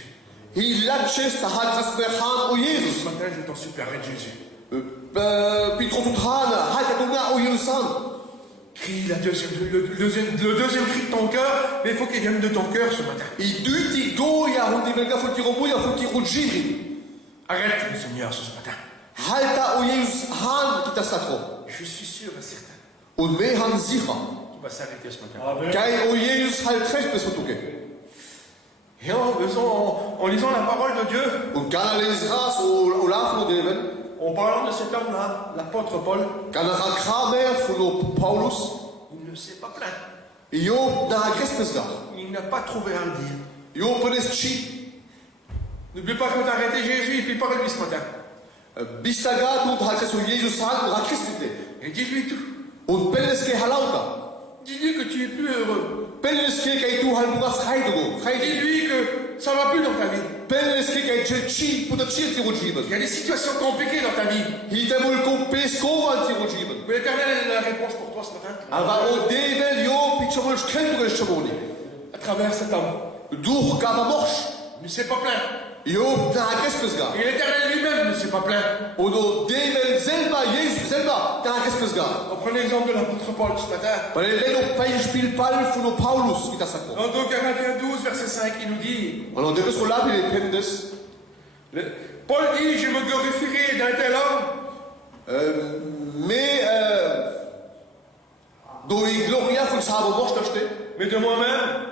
Il latches ta hat Hasberhan o Ce Jesus. matin, je t'en supplie, arrête Jésus. Pitro Tuthana, Hakatuna o Yerusan. Crie le deuxième cri de ton cœur, mais il faut qu'il vienne de ton cœur ce matin. I duti doja hun die velga fulki robuja fulki rujiri. Arrête le Seigneur ce matin. Halta o Jesus han kita sakro. Je suis sûr et certain Und wir haben sicher. qu'il va s'arrêter ce matin. Amen. Kai o Jesus halt recht bis tuke. Et en lisant la parole de Dieu, Und kana lesras o lafno deven. en parlant de cet homme-là, l'apôtre Paul, Kana kramer funo Paulus. il ne s'est pas plaint. Io na gespesgar. Il n'a pas trouvé à le dire. Io peneschi. N'oublie pas qu'on t'a arrêté Jésus et puis parle-lui ce matin. Bistagat und halt so Jesus han ra Christite. Et dis-lui tout. Und pelleske halauta. Dis-lui que tu es plus heureux. Pelleske kai tu hal bugas khaidugo. Dis-lui que ça va plus dans ta vie. Pelleske kai chi puta chi tirojiben. Il y a des situations compliquées dans ta vie. Hitemul ko pesko tirojiben. Mais l'Éternel a la réponse pour toi ce matin. Ava o devel yo pichomul skendure shamoni. À travers cet homme. Dur gava morsch. Il ne s'est pas plaint. Yo na gespesgar. Et l'Éternel lui-même ne s'est pas plaint. Odo devel zelba Jesus zelba na gespesgar. On prend l'exemple de l'apôtre Paul ce matin. Weil leno pain spiel pal funo Paulus kita sakko. Dans 2 Corinthiens 12, verset 5, il nous dit, Alors debes ko labi le pendes. Paul dit, je me glorifierai d'un tel homme, Mais do i gloria fun sabo morsch dachte. mais de moi-même,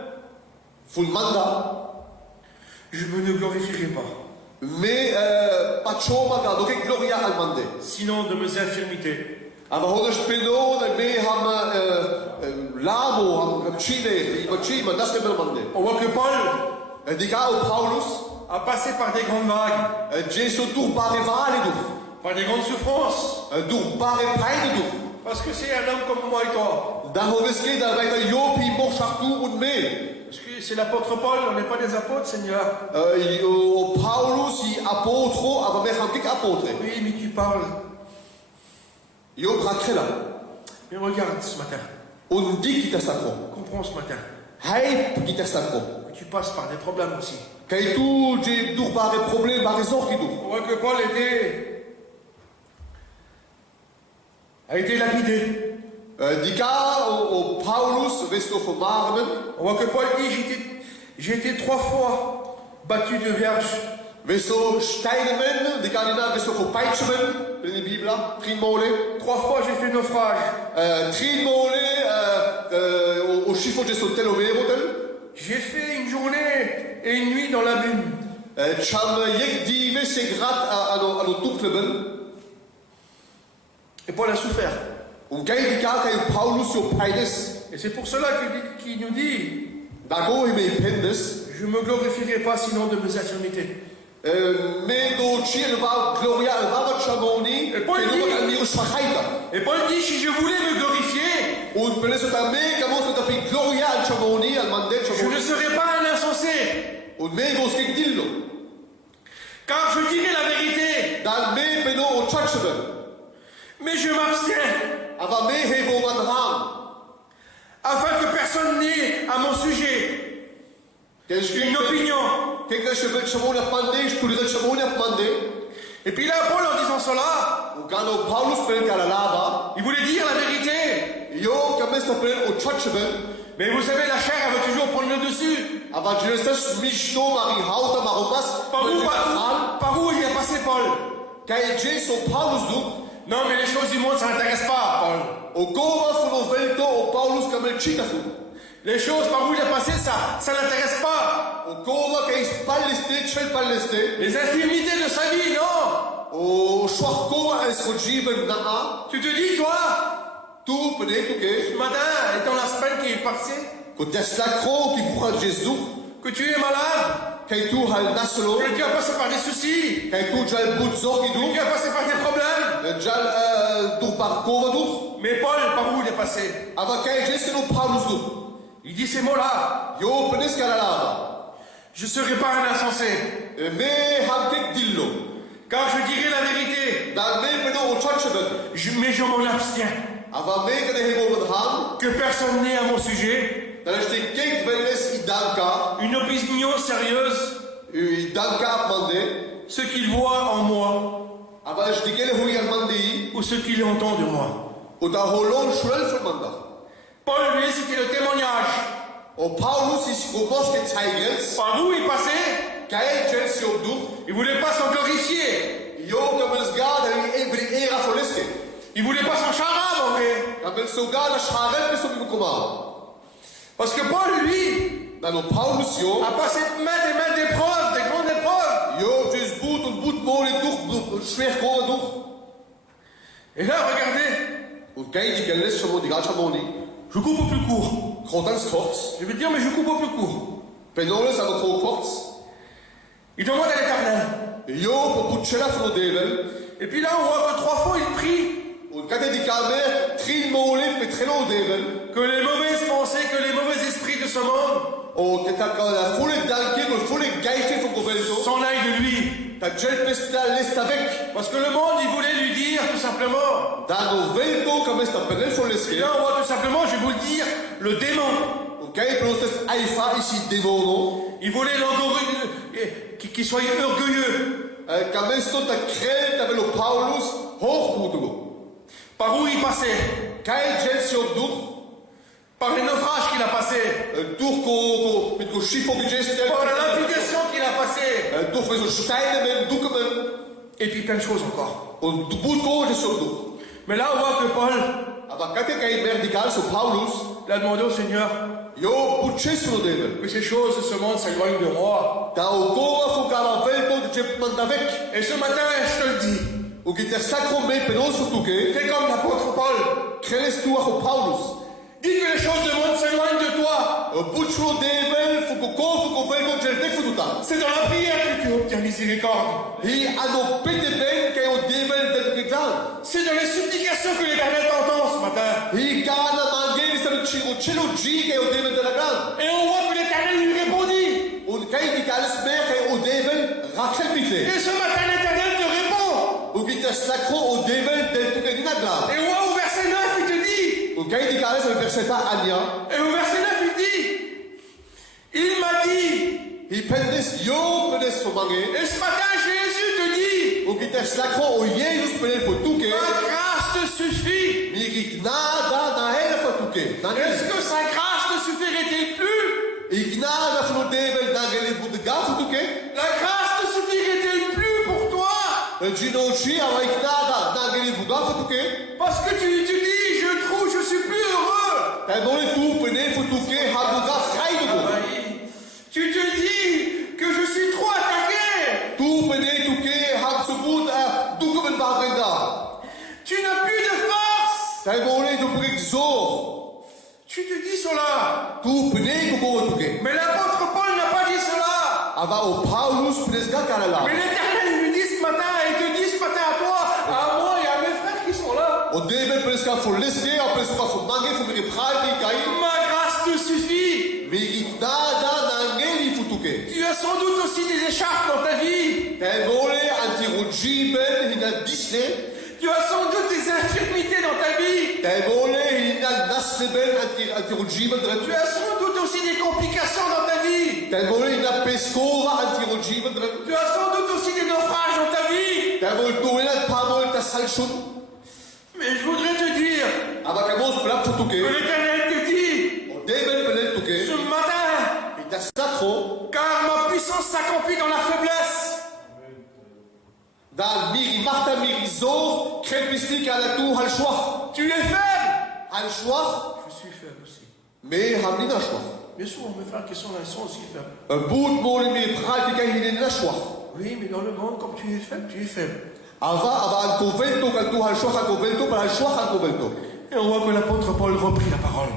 Fun manda. je me ne glorifierai pas, Mais pachoma da do ke gloria al mande. sinon de mes infirmités. Aber hoder spelo da me ham labo ham chile, i chile das ke mande. On voit que Paul Diga o Paulus, a passé par des grandes vagues, Jesu dur bare vale du. par des grandes souffrances, Dur bare peine du. parce que c'est un homme comme moi et toi. Da hoveske da weiter yopi moch chartu und me. Parce que c'est l'apôtre Paul, on n'est pas des apôtres, Seigneur. O Paulus i apotro, aber me ham dik apotre. Oui, mais tu parles. Yo prakrela. Mais regarde ce matin, Und dik kita sakro. comprends ce matin, Hype kita sakro. que tu passes par des problèmes aussi. Kai tu je dur bare problem bare zorki du. On voit que Paul a été lapidé. Dika o Paulus vesto vermarmen. On voit que Paul dit, j'ai été 3 fois battu de vierge. Vesto steinemen, dika dina vesto verpeitschemen. In die Bibla, 3 mole. 3 fois j'ai fait naufrage. 3 mole o schifo je sul telomero del. J'ai fait une journée et une nuit dans l'abîme. Cham yek dive se grat ano dukleben. Et Paul a souffert. Und gai dika kai Paulus yo peides. Et c'est pour cela qu'il nous dit, Dago me pendes. je ne me glorifierai pas sinon de mes infirmités. Me do chiel va gloria va chamoni. Et Paul dit- al miro schwachaita. Et Paul dit, si je voulais me glorifier, Und peneso ta me kamos ta pi gloria al chamoni al mande je chamoni. ne serais pas un insensé. Und me gos kek dillo. Car je dirais la vérité, Dan me beno o chachben. mais je m'abstiens, Aber me hebo van ham. afin que personne n'ait à mon sujet une opinion. Kek da shvel chamoni ap mande, stuli da chamoni ap mande. Et puis là, Paul, en disant cela, U gano Paulus pen kala lava. il voulait dire la vérité. Yo kames ta pen o chachben. Mais vous savez, la chair, elle veut toujours prendre le dessus. Aber Jesus mishno mari hauta maromas. Par où il est passé, Paul? Kai Jesu Paulus du. Non, mais les choses du monde, ça n'intéresse pas, Paul. O gova funo velto o Paulus kamel chikafu. Les choses par où il est passé, ça n'intéresse pas. O gova kai spalleste, chvel palleste. Les infirmités de sa vie, non. O shwach gova es rojiben na. Tu te dis, toi, Tu pene tu ke. ce matin, étant la semaine qui est passée, Ko testakro ki bucha Jesu. que tu es malade, Kai tu hal naslo. que tu as passé par des soucis, Kai tu jal but zorgi que du. tu as passé par des problèmes. Jal dur par gova du. Mais Paul, par où il est passé? Aber kai Jesu no Paulus du. Il dit ces mots-là. Yo penes kala lava. Je ne serai pas un insensé, Me ham kek dillo. car je dirai la vérité, Dan me beno o chachben. mais je m'en abstiens. Aber me kane hebo van ham. Que personne n'ait à mon sujet Dan is de kijk wel eens in Danka. une opinion sérieuse, In Danka mande. ce qu'il voit en moi Aber is de kele hoe je mande. ou ce qu'il entend de moi. O da holon schwel van manda. Paul, lui, c'était le témoignage. O Paulus is gomos ke zeigels. Par où il passait, Kei jels op doek. il voulait pas s'en glorifier. Jo kan wel eens gaan en even de era verlissen. Il voulait pas s'en charmer. Dan wil zo gaan als scharen is op je komen. Parce que Paul, lui, Dan o Paulus jo. a passé maintes épreuves, des grandes épreuves. Jo, dus boet en boet molen doek. Schwer komen doek. Et là, regardez, O kei die kennis zo die gaat moni. je coupe au plus court. Grotans kort. Je veux dire, mais je coupe au plus court. Penoles aan het gewoon kort. Il demande à l'Éternel. Jo, op boetjela van de devel. Et puis là, on voit que 3 fois, il prie O kate die kamer. Trin molen met treno devel. que les mauvaises pensées, que les mauvais esprits de ce monde O te tak la foule danke, o foule geiste van govelto. s'en aillent de lui. Ta gel pesta lest avec. Parce que le monde, il voulait lui dire tout simplement. Dan govelto kam esta penel voor Et leske. là, on voit tout simplement, je vais vous le dire, le démon. O kei prostes aifa ici demono. Il voulait qu'il soit orgueilleux. Kam esto ta krel ta velo Paulus hoogmoedigo. Par où il passait? Kei gel si op doek. Par les naufrages qu'il a passés. Doek met go schifo gegestel. Par l'implication qu'il a passée. Doek met zo steinen men doeken. Et puis plein de choses encore. O boet ko is op doek. Mais là, on voit que Paul, Aber kate kei vertical so Paulus. il a demandé au Seigneur Jo, boetjes van de devel. que ces choses de ce monde s'éloignent de moi. Da o goa fu caravelto de je manda vec. Et ce matin, je te le dis, O que te sacro me penos fu tuke. fais comme l'apôtre Paul. Kreles tu a Paulus. Dis que les choses du monde s'éloignent de toi. Butchlo devel fu ko velto je dek fu tuta. C'est dans la prière que tu obtiens miséricorde. Hi ano pete ben kei o devel de glan. C'est dans les supplications que l'Éternel t'entend ce matin. Hi kana mangeli sa o chelo G kei o devel de la glan. Et on voit que l'Éternel lui répondit. O kei di kales mer kei o devel rachel pite. Et ce matin, l'Éternel te répond. O que te sacro o devel de tuke di glan. Et moi, au verset 9, il te dit. O kei di kales el verseta ania. Et au verset 9, il dit. Il m'a dit. Hi pendes yo pendes fu mange. Et ce matin, Jésus te dit. O que te sacro o Jesus penel fu tuke. Ma grâce te suffit. Mi gnada na hele fu tuke. Est-ce que sa grâce ne suffirait-il plus? Ignada fu devel dangeli bu de gafu tuke. La grâce ne suffirait-il plus pour toi? Ginochi ava ignada dangeli bu gafu tuke. Parce que tu dis, je suis plus heureux. Kai mole tu penel fu tuke ha bu ga fraido. Tu te dis que je suis trop attaqué. Tu penel tuke ha su bu duke ben ba brenda. Tu n'as plus de force. Kai mole tu brik zo. Tu te dis cela. Tu penel ku bo tuke. Mais l'apôtre Paul n'a pas dit cela. Ava o Paulus penes ga kalala. Mais l'Éternel lui dit ce matin, et te dit ce matin à toi, à moi et à mes frères qui sont là. O devel penes ga fu leske, a penes ga fu mange fu mi prati kai. Ma grâce te suffit. Mi ignada dangeli fu tuke. Tu as sans doute aussi des écharpes dans ta vie. Kai mole anti ben hina disne. Tu as sans doute des infirmités dans ta vie. Kai mole hina nasben anti ben. Tu as sans doute aussi des complications dans ta vie. Kai mole hina pescora anti ben. Tu as sans doute aussi des naufrages dans ta vie. Kai mole tu hina pamol ta salshun. Mais je voudrais te dire Ava kai mos plap fu tuke. que l'Éternel te dit O devel penel tuke. ce matin, Ita sacro. car ma puissance s'accomplit dans la faiblesse. Da miri marta miri zo. Krepistik ala tu hal shwach. Tu es faible. Hal shwach. Je suis faible aussi. Me hamlina shwach. Bien sûr, mes frères qui sont là, ils sont aussi faibles. Boot mole mi pratika hina shwach. Oui, mais dans le monde, comme tu es faible, tu es faible. Ava al convento kan tu hal shwach al convento para hal shwach al convento. Et on voit que l'apôtre Paul reprit la parole.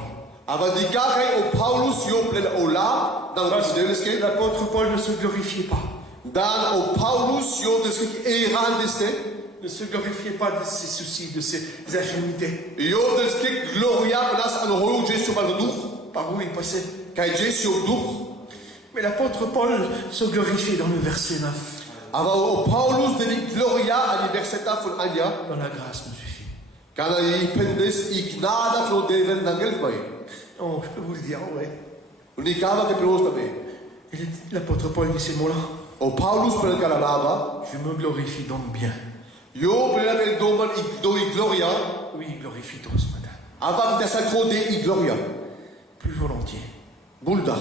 Ava di kai o Paulus yo plel ola. Dan deske. L'apôtre Paul ne se glorifiait pas. Dan o Paulus yo deske eran deste. Ne se glorifiait pas de ses soucis, de ses infirmités. Yo deske gloria pelas an hoyo Jesu maldur. Par où il passait. Kai Jesu dur. Mais l'apôtre Paul se glorifiait dans le verset 9. Ava o Paulus de gloria an verseta fun ania. Dans la grâce me suffit. Kana i pendes ignada flo deven dangel bai. Non, je peux vous le dire, ouais. Ni kava ke pelos tabe. L'apôtre Paul dit ces mots-là. O Paulus pel kalalava, Je me glorifie donc bien. yo pel pel doman do I gloria, Oui, glorifie-toi ce matin. ava ki sacro de I gloria. Plus volontiers Bulda.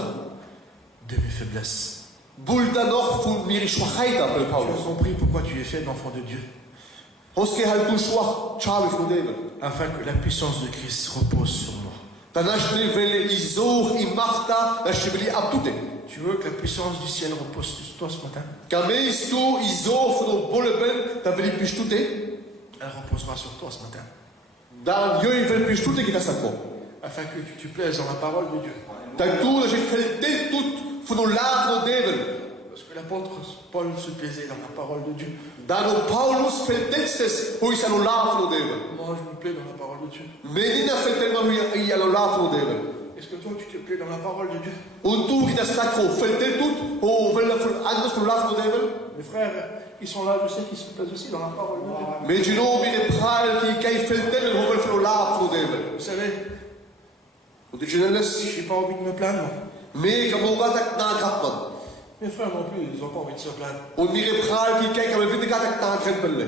de mes faiblesses. Bulda noch fu miri schwachheita pel Je Paulus. compris pourquoi tu es fait enfant de Dieu. Hoske halku schwach chave fu David. Afin que la puissance de Christ repose sur moi. Tanashte vele izor I marta la cheveli abtute. Tu veux que la puissance du ciel repose sur toi ce matin? Kameistu izor fu no boleben ta veli pishtute. Elle reposera sur toi ce matin. Dan yo I vel pishtute ki ta sacro. Afin que tu plaises dans la parole de Dieu. Tantu la j'ai fait tout fu no latro David. Parce que l'apôtre Paul se plaisait dans la parole de Dieu. Dan o Paulus feltestes hui sa no latro David. Moi, je me plais dans la parole de Dieu. Menina feltelma hui a no latro David. Est-ce que toi, tu te plais dans la parole de Dieu? Un tu ki ta sacro feltel tout o vel andos fu latro David. Mes frères, ils sont là, je sais qu'ils se plaisent aussi dans la parole de Dieu. Mais tu know mine pral ki kai feltel o vel fu no latro David. Vous savez, O te jeunesse je n'ai pas envie de me plaindre. mais comme on va na grapman. Mes frères non plus, ils n'ont pas envie de se plaindre. On mire pral ki kai comme vite gata na grapman.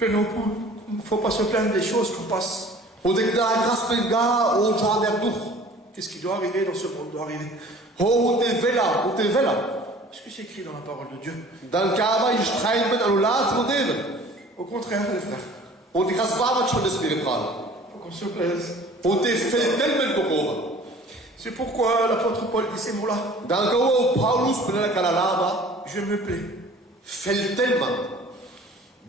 Mais non plus, il ne faut pas se plaindre des choses qu'on passe. O de na graspen ga o janer duch. Qu'est-ce qui doit arriver dans ce monde doit arriver. O te vela. Est-ce que c'est écrit dans la parole de Dieu? Dan kava I streitben an latro David. Au contraire, les frères, O te grasbava schon des mire pral. il faut qu'on se plaise. O te feltel men bokova. C'est pourquoi l'apôtre Paul dit ces mots-là. Dan ka o Paulus pena kalalava Je me plais. feltelman.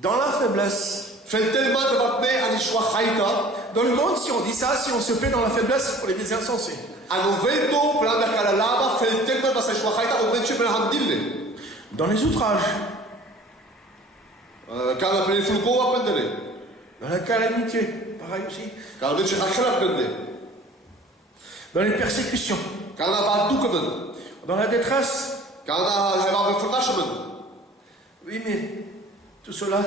Dans la faiblesse. Feltelman te vat me an schwachheita. Dans le monde, si on dit ça, si on se plaît dans la faiblesse, c'est pour les insensés. An vento pena kalalava feltelman va sa schwachheita o menche pena handille. Dans les outrages, Kana pena fulko apendele. dans la calamité, pareil aussi. Kana menche hakhala pende. Dans les persécutions, Kana va dukamen. dans la détresse. Kana hava refnashmen. Oui, mais tout cela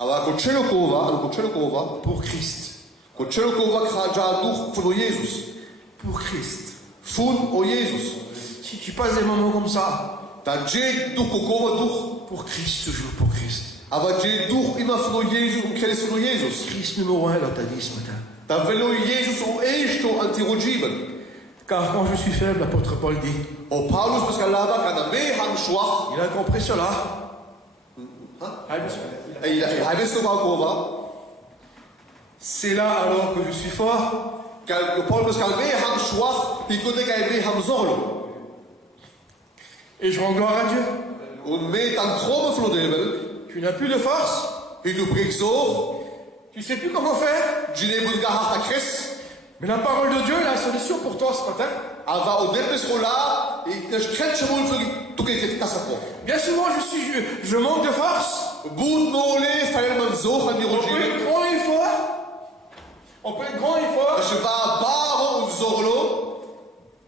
Ava kochelokova pour Christ. Kochelokova khaja duch fun o Jesus. Pour Christ. Fun o Jesus. Si tu passes des moments comme ça, Ta je duch kokova duch. pour Christ, toujours pour Christ. Ava je duch ima fun o Jesus, keles fun o Jesus. Christ numéro 1 dans ta vie ce matin. Ta velo Jesus o esto antirogiben. Car quand je suis faible, l'apôtre Paul dit, O Paulus peskalava kana me han schwach. il a compris cela. Il a visto kokova. C'est là alors que je suis fort. Kal Paul peskal me han schwach, i kode kai me han zorlo. Et je rends gloire à Dieu. Un me tan krome fun o David. Tu n'as plus de force. I du prik zor. Tu sais plus comment faire. Jine bud gahata Chris. Mais la parole de Dieu est la solution pour toi ce matin. Ava o depes rola i ne skretche mol fun tu ke kasako. Bien souvent, je manque de force. Bud mole falman zor On peut antirogiben. être grand et fort. On peut être grand et fort. Je vais baro zorlo.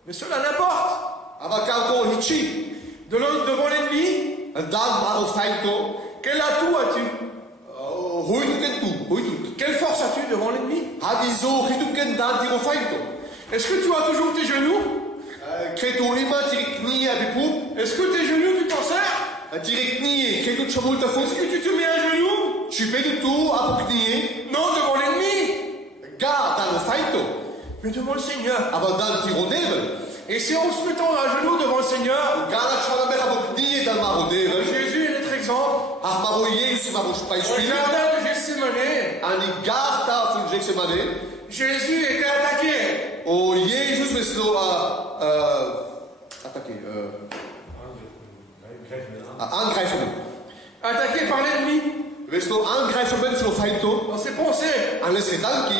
Mais cela n'importe. Ava kako hichi. Devant l'ennemi, Dan maro faito. quel atout as-tu? Hoitu. Quelle force as-tu devant l'ennemi? Aviso hituken dan tiro faito. Est-ce que tu as toujours tes genoux? Kreto ima tirikni abipu. Est-ce que tes genoux, tu t'en sers? Tirikni kreto chamulta Est-ce fus. que tu te mets à genoux? Tu peux du tout apokni. Non, devant l'ennemi. Ga dan faito. Mais devant le Seigneur. Ava dan tiro nevel. Et c'est en se mettant à genoux devant le Seigneur, Ga la chana me apokni dan maro nevel. Jésus est notre exemple. Ah maro Jesus maro Au spaispil. jardin de Gethsémane, Ani garta fun jeksemane. Jésus était attaqué. O Jesus mesno attaqué. Angreifen. Attaqué par l'ennemi Mesno angreifen fun faito. dans ses pensées. Alles gedanki.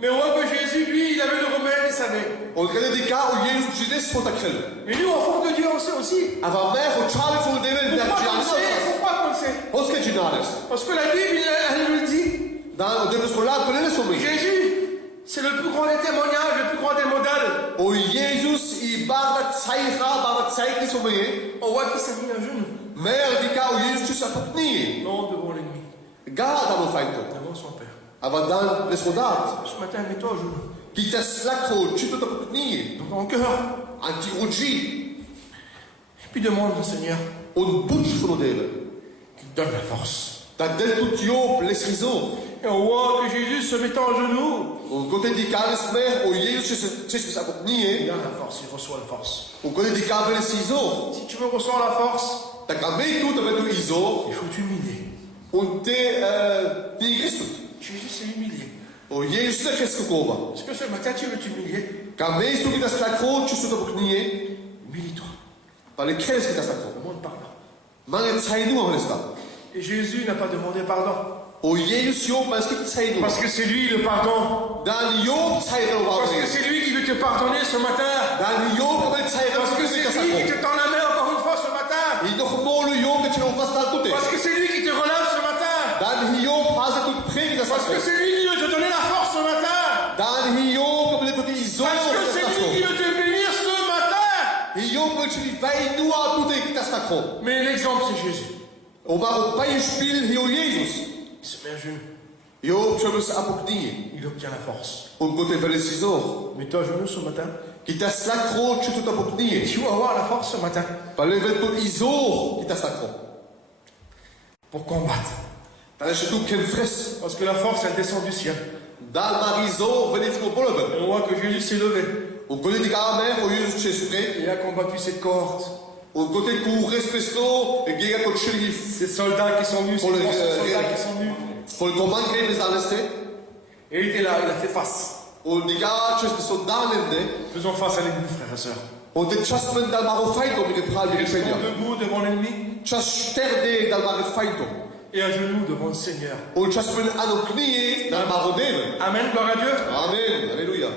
Mais on voit que Jésus, lui, il avait le remède, il savait. Und gerade die Ka und Jesus Jesus von der Quelle. Mais nous, enfants de Dieu, on sait aussi. Aber mehr und Charlie von dem der Pourquoi qu'on Giannis. sait? Pourquoi qu'on sait? Oscar Ginares. Parce que la Bible, elle nous le dit. Dans de ce là connaît le sommet. Jésus, c'est le plus grand des témoignages, le plus grand des modèles. O Jesus i barda tsaika sommet. On voit qu'il s'est mis à genoux. Mehr die Ka und Jesus sa potni. Non, devant l'ennemi. Gada mo faito. Devant son Père. Aber dann les rodat. Ce matin, mets-toi à genoux. qui te slacro, tu te t'appuies, dans ton cœur. anti-rogi, Et puis demande au Seigneur und butch von Deve. qu'il te donne la force. Da del tut Job les riso. Et on voit que Jésus se mettant à genoux, Und Gott die Kares mehr, o Jesus sich appuies, il a la force, il reçoit la force. und Gott die Kabel Iso. Si tu veux recevoir la force, Da kann mir tut, wenn du Iso, il faut t'humilier. und die Christus. Jésus s'est humilié. O Jesus der Christus kova. Est-ce que ce matin tu veux t'humilier? Quand mais tu das slacro, tu te appuies, Humilie-toi. par les Christ qui das slacro. Demande pardon. Man tsai nu avesta. Et Jésus n'a pas demandé pardon. O Jesus Job, mas que tsai nu. Parce que c'est lui le pardon. Dan Job tsai nu Parce que avesta. c'est lui qui veut te pardonner ce matin. Dan Job kommer tsai nu Parce que c'est lui qui te tend la main encore une fois ce matin. I nog molu Job que tu não fasta tutte. Parce que c'est lui qui te relève ce matin. Dan Job has tout preg das Parce que c'est lui qui veut te donner la force ce matin. Dan Job kommer det Iso. Parce que c'est lui qui veut te bénir ce matin. Job wird die vai nu a tutte que das slacro. Mais l'exemple c'est Jésus. O maar bij spiel hier Jesus. Il se met à genoux. Job tu se appuies. Il obtient la force. Und Gott est les Iso. Mets-toi à genoux ce matin. Qui tas slacro, tu te appuies. Tu vas avoir la force ce matin Par le vento Iso qui tas slacro. pour combattre. Dan is tu ken fres. Parce que la force elle descend du ciel. Dan Marizo venit ko bolben. Et on voit que Jésus s'est levé. Und Gott die Arme o Jesus chespre. Il a combattu cette cohorte. Und Gott ku respesto e gega ko sheriff. Ces soldats qui sont nus, ces Pour les- 300 soldats qui sont nus. Pour le command que les aleste. Et il était là, il a fait face. Und die ga chespesto danende. Faisons face à l'ennemi, frères et sœurs. Und den chaspen dal maro faito mi pral mi Restons pegna. debout devant l'ennemi Chas sterde dal maro faito. et à genoux devant le Seigneur. Und chaspen ano knie dal maro deve. Amen, gloire à Dieu. Amen. Alléluia.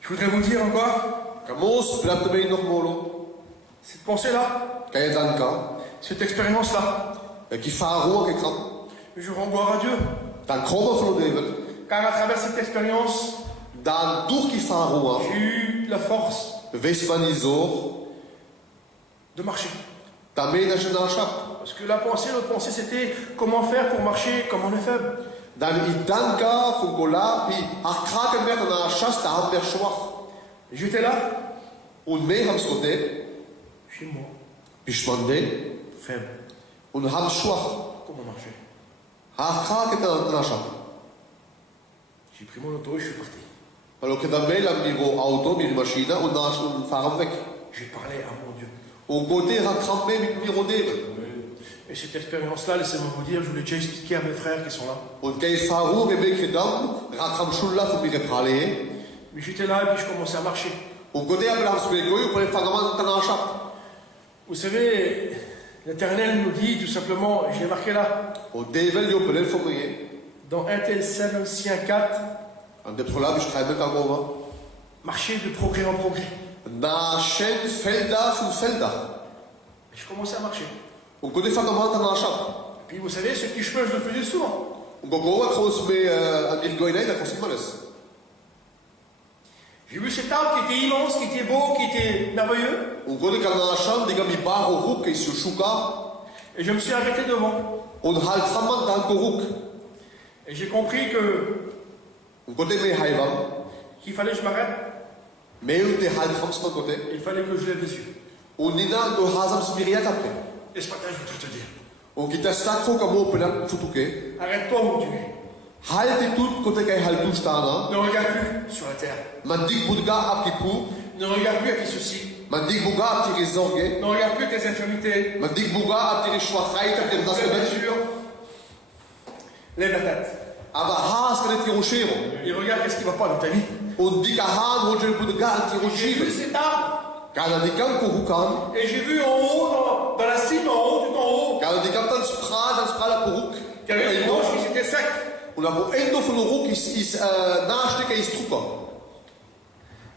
Je voudrais vous dire encore, Kamos bleibt mir noch molo. cette pensée-là, Kaya danka. cette expérience-là, Qui faro que kram. je rends gloire à Dieu. Dan kommer från David. Car à travers cette expérience, Dan door qui faro. j'ai eu la force Wees van die zorg. de marcher. Daarmee dat je naar schap. Parce que la pensée, notre pensée, c'était comment faire pour marcher comme on est faible. Dan i danka van gola. I akraken met naar schas. Daar had weer schwach. Et j'étais là, En mee ham schote. chez moi, Bishmande. faible. En ham schwach. Comment marcher? Akraken naar schap. J'ai pris mon auto et je suis parti. Alors que daarmee lam niveau auto. Met machine. En naast een faram weg. J'ai parlé à mon Dieu. En côté rakram mee met miro David. Et cette expérience-là, laissez-moi vous dire, je vous l'ai déjà expliqué à mes frères qui sont là. En kei faro. En mee gedaan. Rakram shulla. Voor mij prale. Mais j'étais là et puis je commençais à marcher. En côté ablam spego. Pour les faraman naar schap. Vous savez, l'Éternel nous dit tout simplement, je l'ai marqué là, En David jo pelel voor mij. dans 1 Thessaloniciens 4, En de trola beschrijft het over. marcher de progrès en progrès. Na shen velda van velda. Et je commençais à marcher. En côté van de maand naar schap. Et puis vous savez, ce petit chemin, je le faisais souvent. En gogo wat groot mee aan die goinei dat kost maar eens. J'ai vu cet arbre qui était immense, qui était beau, qui était merveilleux. En côté kan naar schap die kan mi baro hoek is shuka. Et je me suis arrêté devant. En halt van dan koruk. Et j'ai compris que En côté mee haivam. qu'il fallait que je m'arrête. Mee de halt van span côté. Il fallait que je lève les yeux. En nina do hazam spiriat après. Et ce matin, je voudrais te dire, En kita stak ook am open futuke. arrête-toi où tu es. Halt tout côté kai halt tout stana. Ne regarde plus sur la terre. Mandik budga apipu. Ne regarde plus à tes soucis. Mandik buga atiri zorge. Ne regarde plus tes infirmités. Mandik buga atiri schwachheit op de Bien dasbet. sûr, lève la tête. Aber haas kan het hiroshiro. Et regarde qu'est-ce qui ne va pas dans ta vie. En die kahaan wordt je budga J'ai vu anti-rojive. cet arbre. Kana die kan korukan. Et j'ai vu en haut, dans la cime, en haut, tout en haut, Kana die kan dan spra la koruk. qu'il y avait une branche qui était sec. En dan endo van de roek is naast de is troepen.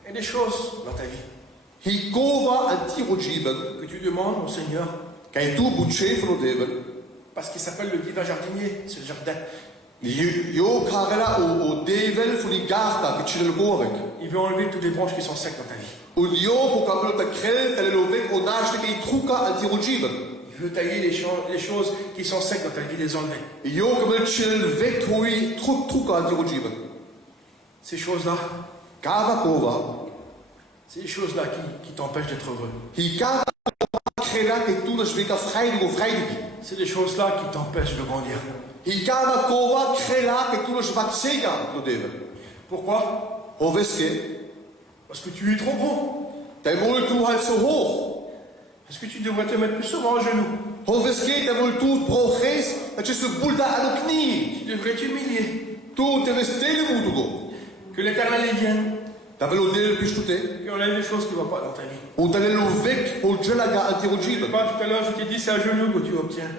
Et des choses dans ta vie Hikova anti-rojive. que tu demandes au Seigneur. Kai tu buche van de deven. Parce qu'il s'appelle le divin jardinier, c'est le jardin. Jo karela o devel van die garta que tu le gorek. Il veut enlever toutes les branches qui sont secs dans ta vie. En jo ko kan de krel tele lovek o naast de truka anti-rojive. Il veut tailler les choses qui sont secs dans ta vie, les enlever. Jo kan chil vek hoe truka anti-rojive. Ces choses-là, Kava kova, c'est des choses-là qui t'empêchent d'être heureux. hi kava krela ke tu nas veka vrijdag of vrijdag. C'est des choses-là qui t'empêchent de grandir. Hi kava kova krela ke tu nas wat sega no deve. Pourquoi? Hoveske, Parce que tu es trop gros. te mol tu hal zo hoog. Est-ce que tu devrais te mettre plus souvent à genoux? Hoveske, te mol tu progres, dat je se boelda aan de knie. Tu devrais t'humilier. Tu te restelen moeten go. Que l'Éternel y vienne. Dat wil deel pistute. Qu'on enlève les choses qui ne vont pas dans ta vie. Untanelo vek o jelaga Je antirogime. sais pas, tout à l'heure, je t'ai dit, c'est à genoux que tu obtiens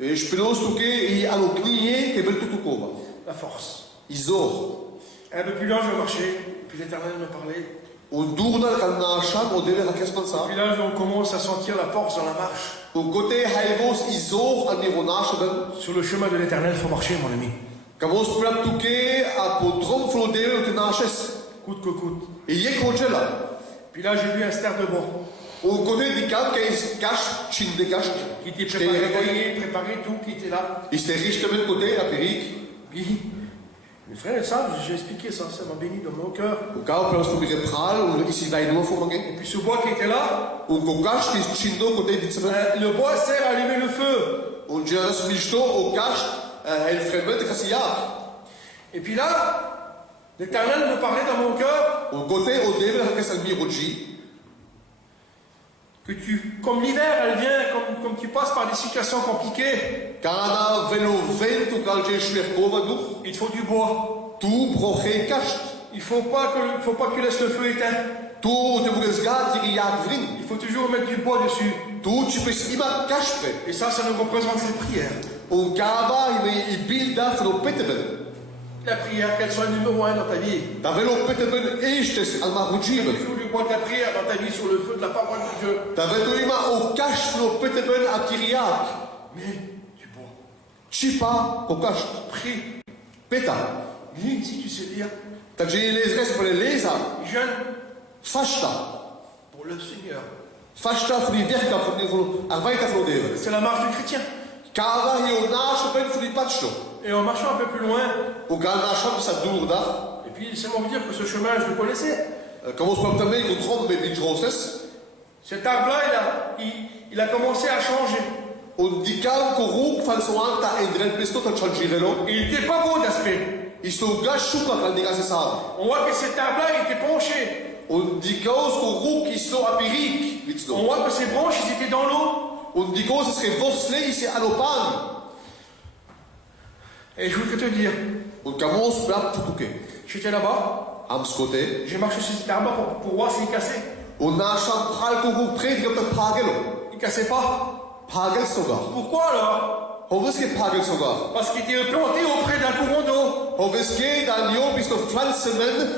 E spelos tu ke i aan de knie ke vel tu kova. la force. Izor. Un peu plus loin, je marchais, puis l'Éternel me parlait. Un durna kan na sham o dele hakes mansa. Puis là, on commence à sentir la force dans la marche. Un kote haivos izor an ironash ben. Sur le chemin de l'Éternel, il faut marcher, mon ami. Kamos plat tu ke a potrom flodele te nashes. Coûte que coûte. E ye ko jela. Puis là, j'ai vu un ster de bois Un kote di kam ke is cash chin de cash. qui était préparé tout, qui était là. Is te richtemen kote a perik. Puis, mes frères et sœurs, j'ai expliqué ça, ça m'a béni dans mon cœur. O kao plas tu mire pral un isi vai no fo mange. Et puis ce bois qui était là, Un ko cash ki chindo kote di tsmen. le bois sert à allumer le feu. Un jeras misto o cash el fremet de kasiya. Et puis là, l'Éternel me parlait dans mon cœur Un kote o dele hakes al miroji. que comme l'hiver, elle vient, comme tu passes par des situations compliquées, Kana velo vento kalje shwer kova du. il te faut du bois. Tu broche cash. Il faut pas que tu laisses le feu éteint. Tu te buresga tiriak vrin. Il faut toujours mettre du bois dessus. Tu peux ima cash pre. Et ça nous représente cette prière. Un kava i bilda flo peteben. La prière, qu'elle soit le numéro 1 dans ta vie. Da velo peteben estes al marujim. Toujours du bois de la prière dans ta vie sur le feu de la parole de Dieu. Da velo ima o cash flo peteben a tiriak. Mais du bois. Chipa o cash. Prie. Peta. Lis si tu sais lire. Da je les res per lesa. Jeûne Fashta. pour le Seigneur. Fashta fri verka fri arvaita flo deve. C'est la marche du chrétien. Kava i o nash ben fri patcho. Et en marchant un peu plus loin, O gana sham sa durda. et puis c'est moi vous dire que ce chemin, je le connaissais. Kamos pam tamay ko trombe bi joses. Cet arbre-là, il a commencé à changer. Un dikam ko ruk fan so anta endren pesto ta changirelo. Il n'était pas beau d'aspect. I so gashuka kan diga se sa. On voit que cet arbre-là, il était penché. Un dikaos ko ruk i so apirik. On Vitsno. voit que ses branches, ils étaient dans l'eau. Un dikos se vosle i se alopan. Et je voudrais te dire, Un kamos plat tutuke. j'étais là-bas, Am skote. j'ai marché sur cet arbre pour voir s'il cassait. Un nasham pral ko ruk pred gam ta pagelo. Il cassait pas. Pagel sogar. Pourquoi alors? Hoveske pagel sogar. Parce qu'il était planté auprès d'un courant d'eau. Hoveske da nio bisto flansemen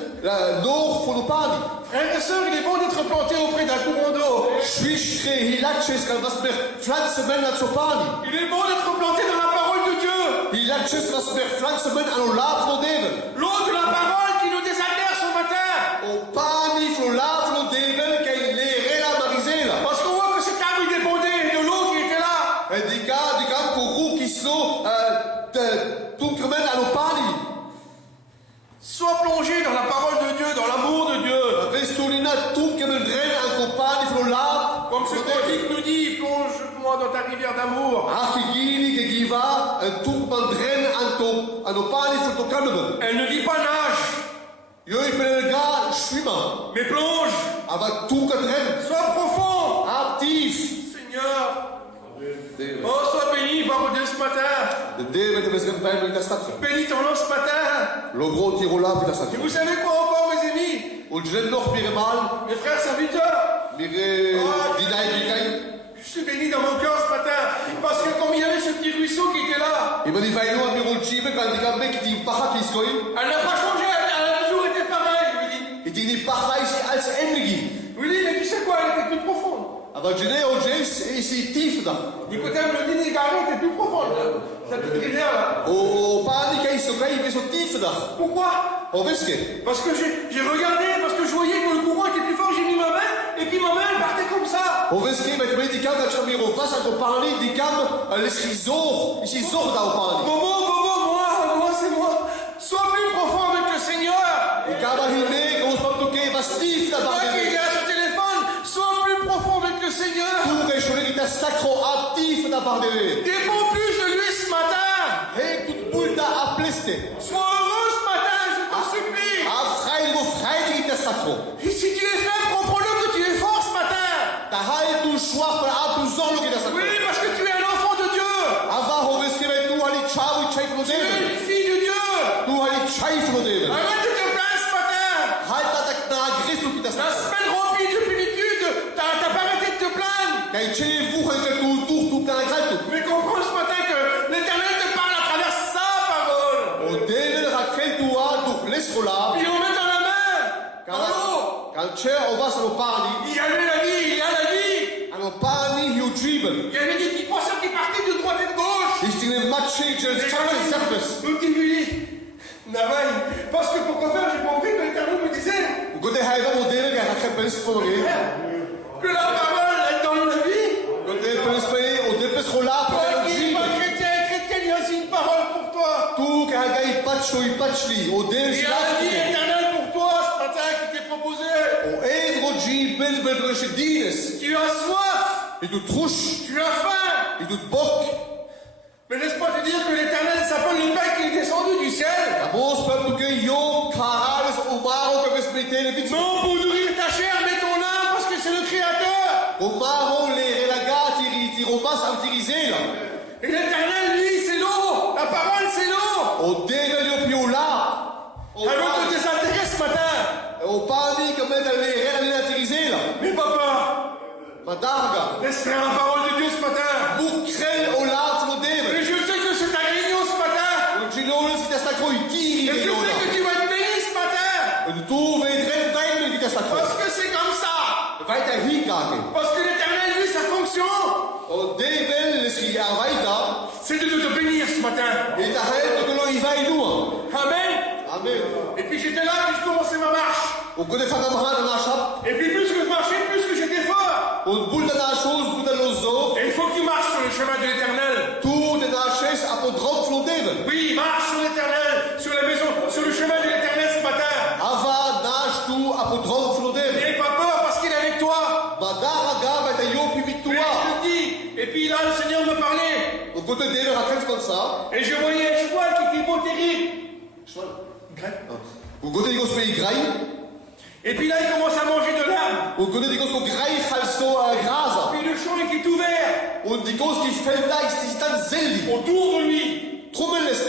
nor fonopani. Frères et sœurs, il est bon d'être planté auprès d'un courant d'eau. Shvishre hilaches kan vasmer flansemen at sopani. Il est bon d'être planté dans la parole de Dieu. Hilaches vasmer flansemen ano laf no deve. L'eau de la parole qui nous désaltère ce matin. O pani flo laf no deve kei le rela marizela. Parce qu'on voit que cet arbre, il dépendait de l'eau qui était là. E dikam ko ruk i so tukremen ano pani. Sois plongé dans la parole de Dieu, dans l'amour de Dieu. Vestolina tukremen dren an pani flo laf. Comme ce cantique nous dit, plonge-moi dans ta rivière d'amour. Archigini ke giva tukman dren ano pani flo tokamen. Elle ne dit pas nage, Yo i pelga shwima. mais plonge. Ava tukatren. Sois profond. Actif. Seigneur. Oh, sois béni par Dieu ce matin. De deve te vesgen paim in stat. Bénis ton nom ce matin. Lo gro tirola pita stat. Et vous savez quoi encore, mes amis? O dren noch pire mal. Mes frères serviteurs, Mire dinai dikai. je suis béni dans mon cœur ce matin. Parce que comme il y avait ce petit ruisseau qui était là, I mani vaino a miro chibe kan dikam mek ti paha kiskoi. elle n'a pas changé, elle a toujours été pareille, je lui dis. I tini paha isi als endigi. Oui, mais tu sais quoi, elle était plus profonde. Ava jene o jes isi tifda. Nicodème le dit, Nigaré était plus profonde. Cette petite rivière là. O pani kai so kai beso tifda. Pourquoi? O veske. Parce que j'ai regardé, parce que je voyais que le courant était plus fort, j'ai mis ma main, et puis ma main elle partait comme ça. O veske met me dikam da chamiro vas a parli dikam l'eskizor. Isi zor da o pani. Bobo, moi, c'est moi. Sois plus profond avec le Seigneur. stif da Toi qui bardeve. regardes ce téléphone, sois plus profond avec le Seigneur. Tu che shole kita sacro attif da bardeve. Dépends plus de lui ce matin. Hey, tut bulta a pleste. Sois heureux ce matin, je t'en supplie. A fraigo fraide kita sacro. Et si tu es faible, comprends-le que tu es fort ce matin. Ta hai tu schwach per a tu zorlo kita sacro. Oui, parce que tu es un enfant de Dieu. Ava hoveskeve tu ali chau i chai Tu es flodeve. une fille de Dieu. Tu ali chai flodeve. Arrête de te plaindre ce matin. Hai ta tak na agresso kita La sacro. semaine remplie de plénitude, t'as pas arrêté de te plaindre. Kai che vu che tu tu kana gratu. Mais comprends ce matin que l'Éternel te parle à travers sa parole. O deve raquel tu a tu lescola. Il remet dans la main. Quand Bravo. quand c'è o vas lo parli. Il y avait la vie, il y a la vie. Ano parli io dribble. Il y avait des petits poissons qui partaient de droite et de gauche. Istine matche gel chance serpes. Donc il lui dit, Navaï, parce que pourquoi faire, j'ai compris que l'Éternel me disait Gode hai va modele che raquel per sfogare. que la parole est dans la vie. Gode per spere o deve scola Toi per qui oggi. es pas chrétien, chrétienne, il y a aussi une parole pour toi. Tu che hai paccio i pacci o deve Il y a la vie scola. éternelle pour toi ce matin qui t'est proposée. O edrogi bel dines. Tu as soif, Et tu trouche, tu as faim. et tu boc. Mais laisse-moi te dire que l'Éternel s'appelle le pain qui est descendu du ciel. A vos per tu che io carales o maro che vespete le vite. Non pour nourrir ta chair, mais ton âme, parce que c'est le Créateur. O maro le relagati ti romas antirisela. Et l'Éternel, lui, c'est l'eau. La parole, c'est l'eau. O deve le più là. O Elle veut te désintéresser ce matin. o pani che mette le relagati antirisela. Mais papa, Ma darga. laisse faire la parole de Dieu ce matin. Bucrel o lazzo deve. Et je sais que c'est ta réunion ce matin. O ginone si testa coi tiri. Et je sais que tu vas être béni ce matin. Tu vedrai bene di testa coi. Parce que c'est comme ça. Vai te hikake. Parce que l'Éternel, lui, sa fonction, O deve le si arvaita. c'est de te bénir ce matin. E ta hai che lo i vai lua. Amen. Amen. Et puis j'étais là, puis je commençais ma marche. O gode fa kamara na shop. Et puis plus que je marchais, plus que j'étais fort. O bulda na chose, bulda lo zo. Et il faut que tu marches sur le chemin de l'Éternel. Tu de na ches a po drop flodeve. Oui, marche sur l'Éternel, sur la maison, sur le chemin de l'Éternel ce matin. Ava nash tu a po drop flodeve. N'aie pas peur parce qu'il est avec toi. Madara gava te io più Oui, vittua. je te dis. Et puis là, le Seigneur me parlait. O gode deve raquel comme ça. Et je voyais un cheval qui était beau terrible. O gode digos pe grai. Et puis là, il commence à manger de l'âme. O gode digos o grai halso a grasa. Puis le champ il est ouvert O digos ki felda istan zelli. autour de lui. Trumeleste.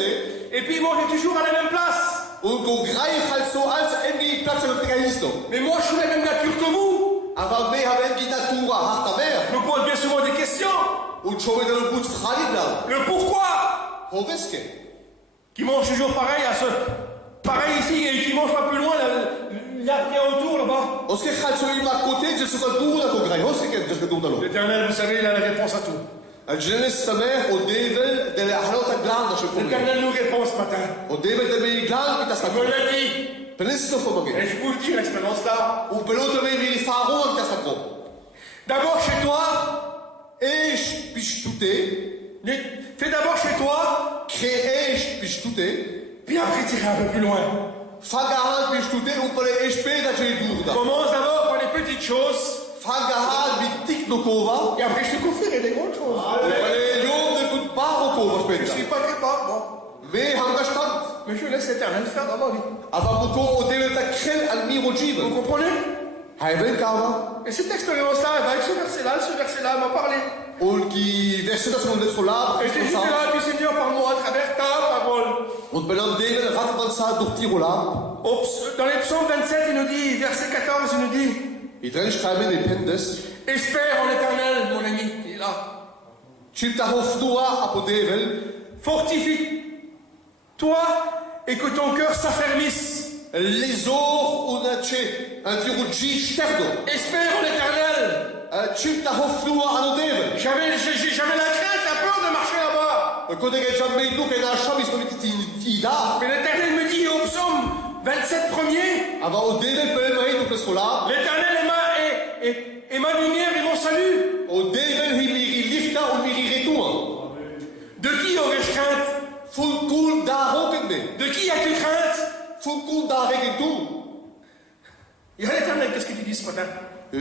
Et puis il mangeait toujours à la même place. O go grai halso als engi platz lo pegaisto. Mais moi, je suis la même nature que vous. Ava me haven gitatura harta mer. Je me pose bien souvent des questions. O chove de lo but fralida. Le pourquoi. Hoveske. Qui mange toujours pareil pareil ici et qui mange pas plus loin l'arbre qui est autour là-bas. Oske halso i ma côté, je suis pas dura ko grai. Oske que je dura lo. L'Éternel, vous savez, il a la réponse à tout. A genes samer o devel de la halota glanda che come. L'Éternel nous répond ce matin. O devel de me glan ki ta sta Il me ko. l'a dit. Penesto fo Et maghe. je vous le dis, l'expérience là. O pelote me mi faro ki ta sta ko. D'abord chez toi. Ești piștute, Fais d'abord chez toi. crești piștute, Puis après, tu iras un peu plus loin. fagahat piștute, upăle ești pe da ce durda. Commence d'abord par les petites choses. Fagahat bi tiknokova, Et après, je te confierai des grandes choses. upăle liom de kut barokova Je spenta. suis pas capable, moi. Me hangaștat, Mais je laisse l'Éternel faire dans ma vie. avamuko o deve ta crel al miro Vous jiva. comprenez? Hai ven cava, Et cette expérience-là, avec ce verset-là, m'a parlé. ol ki verseta sono de sola, Et j'étais juste là, puis Seigneur, parle-moi à travers ta parole. on belam deve rat avanza dortirola, Dans les psaumes 27, il nous dit, verset 14, il nous dit, i dren schreiben de pendes, espère en l'Éternel, mon ami, il est là. cilta hoftua apodevel, Fortifie-toi et que ton cœur s'affermisse. lesor una ce, antirugi șterdo, Espère en l'Éternel. cilta hoftua anodevel. J'avais la crainte, la peur de marcher là-bas. Când e già mai duc na așa mi spune ti da. Mais l'Éternel me dit au psaume 27 premier, Ava o dele pe mai tu pescola. l'Éternel est ma lumière et mon salut. O dele hi miri lifta o miri retua. De qui aurais-je crainte? Ful kul da hokende. De qui as-tu crainte? Ful kul da regetu. Et à l'Éternel, qu'est-ce que tu dis ce matin?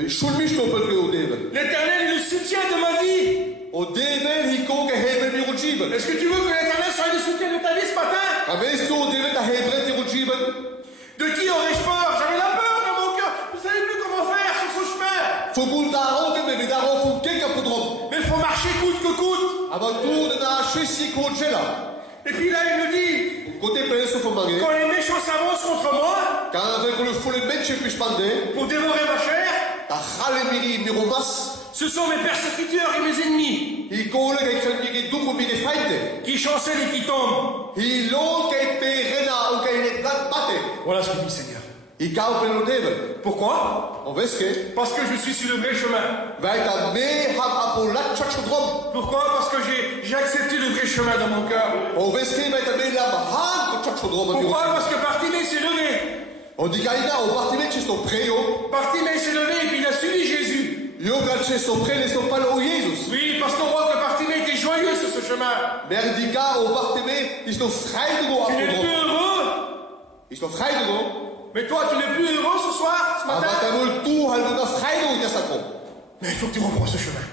Schuldig stoppet vi o Deven. L'Éternel est le soutien de ma vie. O Deven hi koga heber mi rojiben. Est-ce que tu veux que l'Éternel soit le soutien de ta vie ce matin? Avest o Deven ta hebret i rojiben. De qui aurais-je peur? J'avais la peur dans mon cœur. Je ne savais plus comment faire sur ce chemin. Fogul darogen me vi daro fun keka podrom. Mais il faut marcher coûte que coûte. Avantur na shesi kojela. Et puis là, il me dit, Côté penso fomare. quand les méchants s'avancent contre moi Quand avec le fou le mec puis spande. pour dévorer ma chair, Ta khale mi romas. ce sont mes persécuteurs et mes ennemis I kola ga ikhan mi duko mi de feinde. qui chancellent et qui tombent. I lo ke pe rena o ke ne bate. Voilà ce que dit Seigneur. I kao pe lo Deven. Pourquoi? On veske. Parce que je suis sur le vrai chemin. Vai ta me ham apolat chachodrom. Pourquoi? Parce que j'ai accepté le vrai chemin dans mon cœur. On veske vai ta me lam ham chachodrom. Pourquoi? Parce que Bartimée s'est levé. On dit gaina o partime ci sto preo. Bartimée s'est levé et puis il a suivi Jésus. Io grazie sto pre ne sto palo o Jesus. Oui, parce qu'on voit que Bartimée était joyeux sur ce chemin. Merdica o partime i sto freidigo Tu n'es plus apodrom. heureux. I sto freidigo. Mais toi, tu n'es plus heureux ce soir, ce matin. Avatavol tu halvuna freidigo te sacro. Mais il faut que tu reprends ce chemin.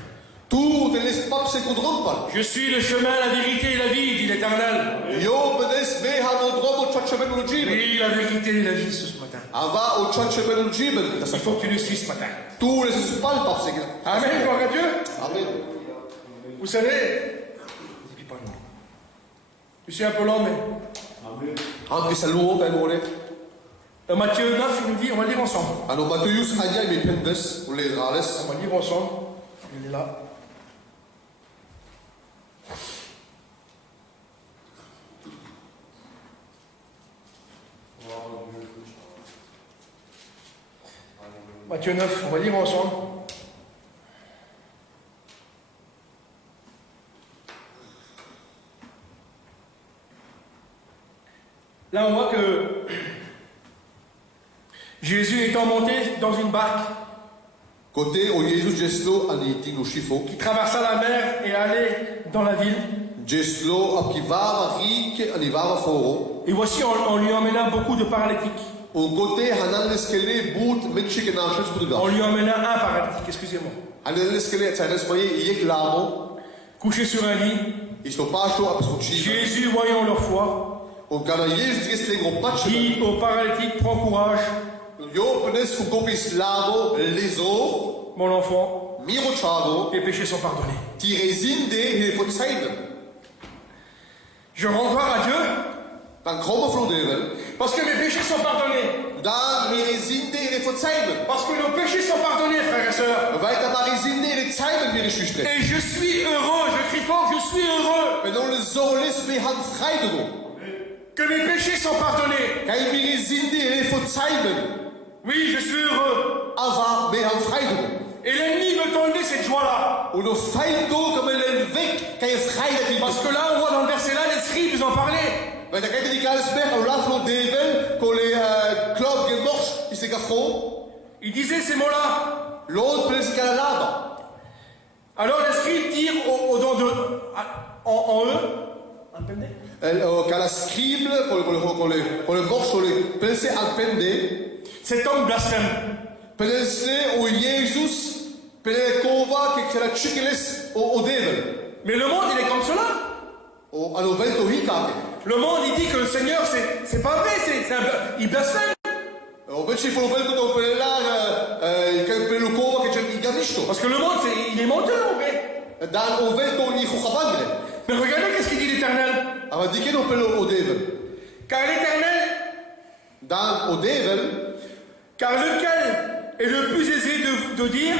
Tu te laisses pas se kodrom pal. Je suis le chemin, la vérité et la vie, dit l'Éternel. Io bedes me hamodrom o chachemen o jiben. Oui, la vérité et la vie ce matin. Ava o chachemen o jiben. Il faut que tu le suis ce matin. Tu laisses pas le pape segna. Amen, gloire à Dieu. Amen. Vous savez, je suis un peu lent, mais Anche saluo ben vole. dans Matthieu 9, il nous dit, on va lire ensemble. Ano Matthäus hanya me pendes o les rales. On va lire ensemble. Il est là. Matthieu 9, on va lire ensemble. Là, on voit que Jésus étant monté dans une barque Côté o Jesus gesto ani tino shifo. qui traversa la mer et allait dans la ville. Geslo apkivava rik anivava foro. Et voici, on lui emmena beaucoup de paralytiques. O côté hanan leskele boot menche ke na chef On bruga. lui emmena un paralytique, excusez-moi, Hanan leskele tsana smaye yek lamo. couché sur un lit. Isto pasto apsochi. Jésus, voyant leur foi, O kana Jesus gesle gro patch. dit au paralytique, prends courage, Yo penes fu kopis lamo leso. mon enfant, Miro chavo. tes péchés sont pardonnés. Tirezinde he fotsaide. Je rends gloire à Dieu Dan kromme flodevel. parce que mes péchés sont pardonnés. Dan mirezinde he fotsaide. Parce que nos péchés sont pardonnés, frères et sœurs. Weiter marizinde he zeide mir schüchte. Et je suis heureux, je crie fort, je suis heureux Wenn on soles me han freidego. que mes péchés sont pardonnés. Kai mirezinde he fotsaide. Oui, je suis heureux. Ava me han freidego. Et l'ennemi veut t'enlever cette joie-là. Uno feindo come nel vec che è freide Parce que là, on voit dans le verset là, les scribes en parlaient. Weiter kijk die Karlsberg au laflo devel con les club gemors qui se gaffro. Il disait ces mots-là. L'autre place qu'à la lame. Alors les scribes dirent en eux, Qu'à la scribe con le morso le pense al pende. cet homme blasphème. Pense o Jesus pele kova che la chikeles o devel. Mais le monde, il est comme cela. O ano vento hikake. Le monde, il dit que le Seigneur, c'est pas vrai, il blasphème. O vece fo vento do pele la che pele kova che c'è il gamisto. Parce que le monde, il est menteur, ok. Dan o vento ni khobagile. Mais regardez qu'est-ce qu'il dit l'Éternel. Ava di che no pele o devel. Car l'Éternel, Dan o devel. car lequel est le plus aisé de dire,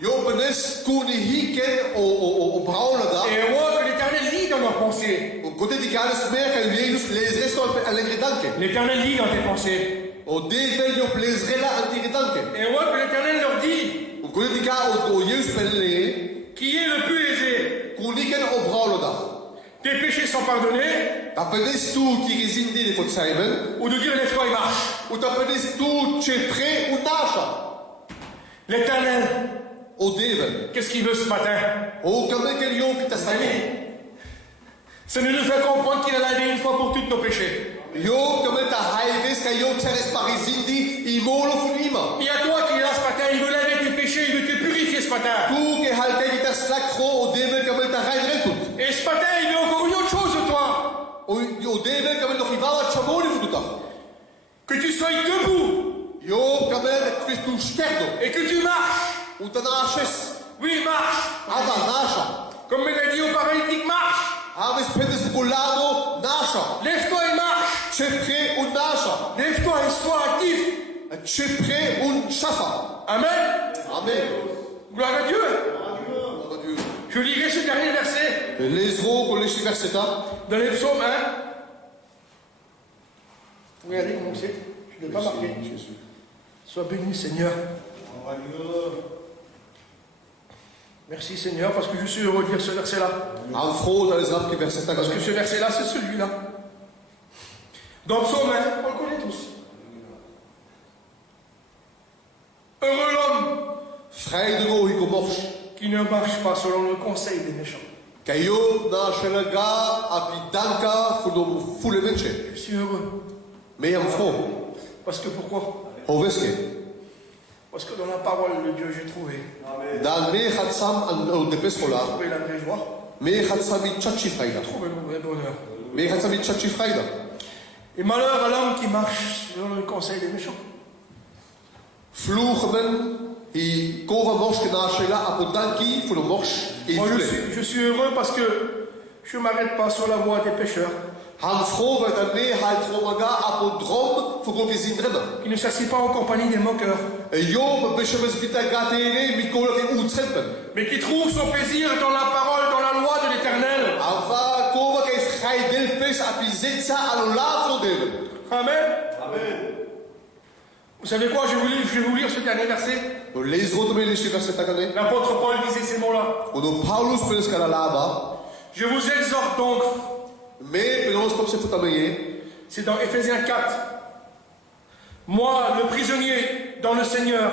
Io penes kuni hiken o braula da. et on voit que l'Éternel lit dans nos pensées. O côté di Karlsberg che Jesus les resto all'ingredanke. L'Éternel lit dans tes pensées. O devel io plesrela all'ingredanke. Et on voit que l'Éternel leur dit, O côté di ka o Jesus pelle qui est le plus aisé. kuniken o braula da. Tes péchés sont pardonnés, Tapedes tu ti risindi le fotsaimel. ou de dire les fois il marche. O tapedes tu c'è pre un nasha. L'Éternel, O devel. qu'est-ce qu'il veut ce matin? O come che io che ta sai. C'est de nous faire comprendre qu'il a lavé une fois pour toutes nos péchés. Jo, comment ta haïves, quand yo teres parisindi, i molo funima. Il y a toi qui est là ce matin, il veut laver tes péchés, il veut te purifier ce matin. Tu que halte qui ta slakro, o devel comment ta haïdre tout. Et ce matin, il veut encore une autre chose de toi. O devel comment no rivava chamoni fututa. Que tu sois debout Jo, comment tu es tu scherdo. et que tu marches. O ta naches. Oui, marche. Ava nasha. Comme il a dit au paralytique, marche. Aves pendes pulado nasha. Lève-toi et marche. Chepre un nasha. Lève-toi et sois actif. Chepre un shafa. Amen. Amen. Gloire à Dieu. Gloire à Dieu. Je lirai ce dernier verset Lesro con les verseta. dans les psaumes 1. Regardez mon site, je ne l'ai pas marqué. Sois béni, Seigneur. Merci, Seigneur, parce que je suis heureux de lire ce verset-là. Am froh dans les rap qui verseta. Parce que ce verset-là, c'est celui-là. Dans Psaume 1, on le connaît tous. Heureux l'homme Freudigo hico morsch. qui ne marche pas selon le conseil des méchants. Caio na chenaga apidanka funo fulemenche. Je suis heureux. Mais am froh. Parce que pourquoi? Hoveske. Parce que dans la parole de Dieu, j'ai trouvé Dan me khatsam an de pescola. la vraie joie, Me khatsami chachi frayda. trouvé le vrai bonheur. Me khatsami chachi frayda. Et malheur à l'homme qui marche selon le conseil des méchants. Vloegmen i kora morsch na chela apodanki funo morsch in Moi, fule. je suis heureux parce que je ne m'arrête pas sur la voie des pécheurs, Han froh met an me halt romaga apodrom fugo gezindrema. qui ne s'assied pas en compagnie des moqueurs, Job beshemes vita gatere mikolo ke utsrepen. mais qui trouve son plaisir dans la parole, dans la loi de l'Éternel. Ava kova ke schaidel pes apizetsa alo lafo dele. Amen. Vous savez quoi, je vais vous lire ce dernier verset. Les autres me les chiffres cette année. L'apôtre Paul disait ces mots-là. Quando Paulus pensa que lava, Je vous exhorte donc, mais pelos comme c'est tout ameillé. c'est dans Éphésiens 4. Moi, le prisonnier dans le Seigneur,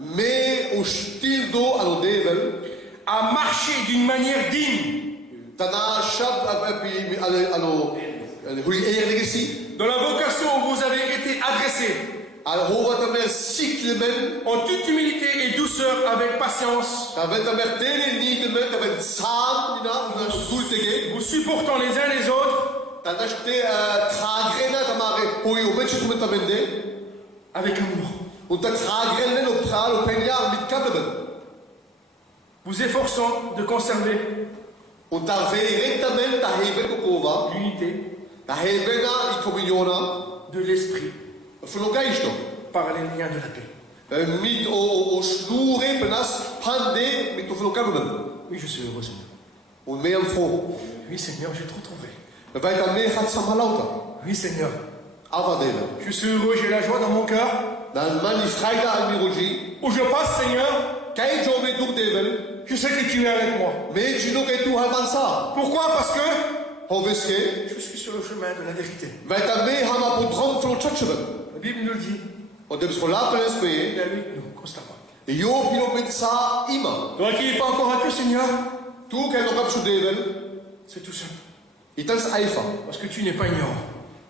Mais o stildo alo devel, à marcher d'une manière digne tana shab alo hui erlegesi, dans la vocation où vous avez été adressés, alo hova tamer cyclemen, en toute humilité et douceur, avec patience, tavet tamer tele ni tamer tavet sam na dultege, vous supportant les uns les autres tana shte tragrena tamare hui o meche tumet tamende, avec amour, o ta tragrena no pral o penya mit kabeben, vous efforçant de conserver o ta veiretamen ta heben kova, l'unité ta hebena I comuniona, de l'esprit fulogaisto. par les liens de la paix. Mit o snure penas pande mit o fulogabben. Oui, je suis heureux, Seigneur. O me am fro. Oui, Seigneur, j'ai trop trouvé. Vai ta me hat samalauta. Oui, Seigneur. Avadela. Je suis heureux, j'ai la joie dans mon cœur. Dan mani fraida al miroji. Où je passe, Seigneur, Kai jo me dur devel. je sais que tu es avec moi. Me gino kai tu halmansa. Pourquoi? Parce que Hoveske. je suis sur le chemin de la vérité. Vai ta me hama po drom flo chacheben. La Bible nous le dit. O debs rola penes Il pe. est avec nous constamment. Yo pilo pensa ima. Toi qui n'es pas encore avec Dieu, Seigneur, Tu kai no kapsu devel. c'est tout simple. Itans aifa. Parce que tu n'es pas ignorant.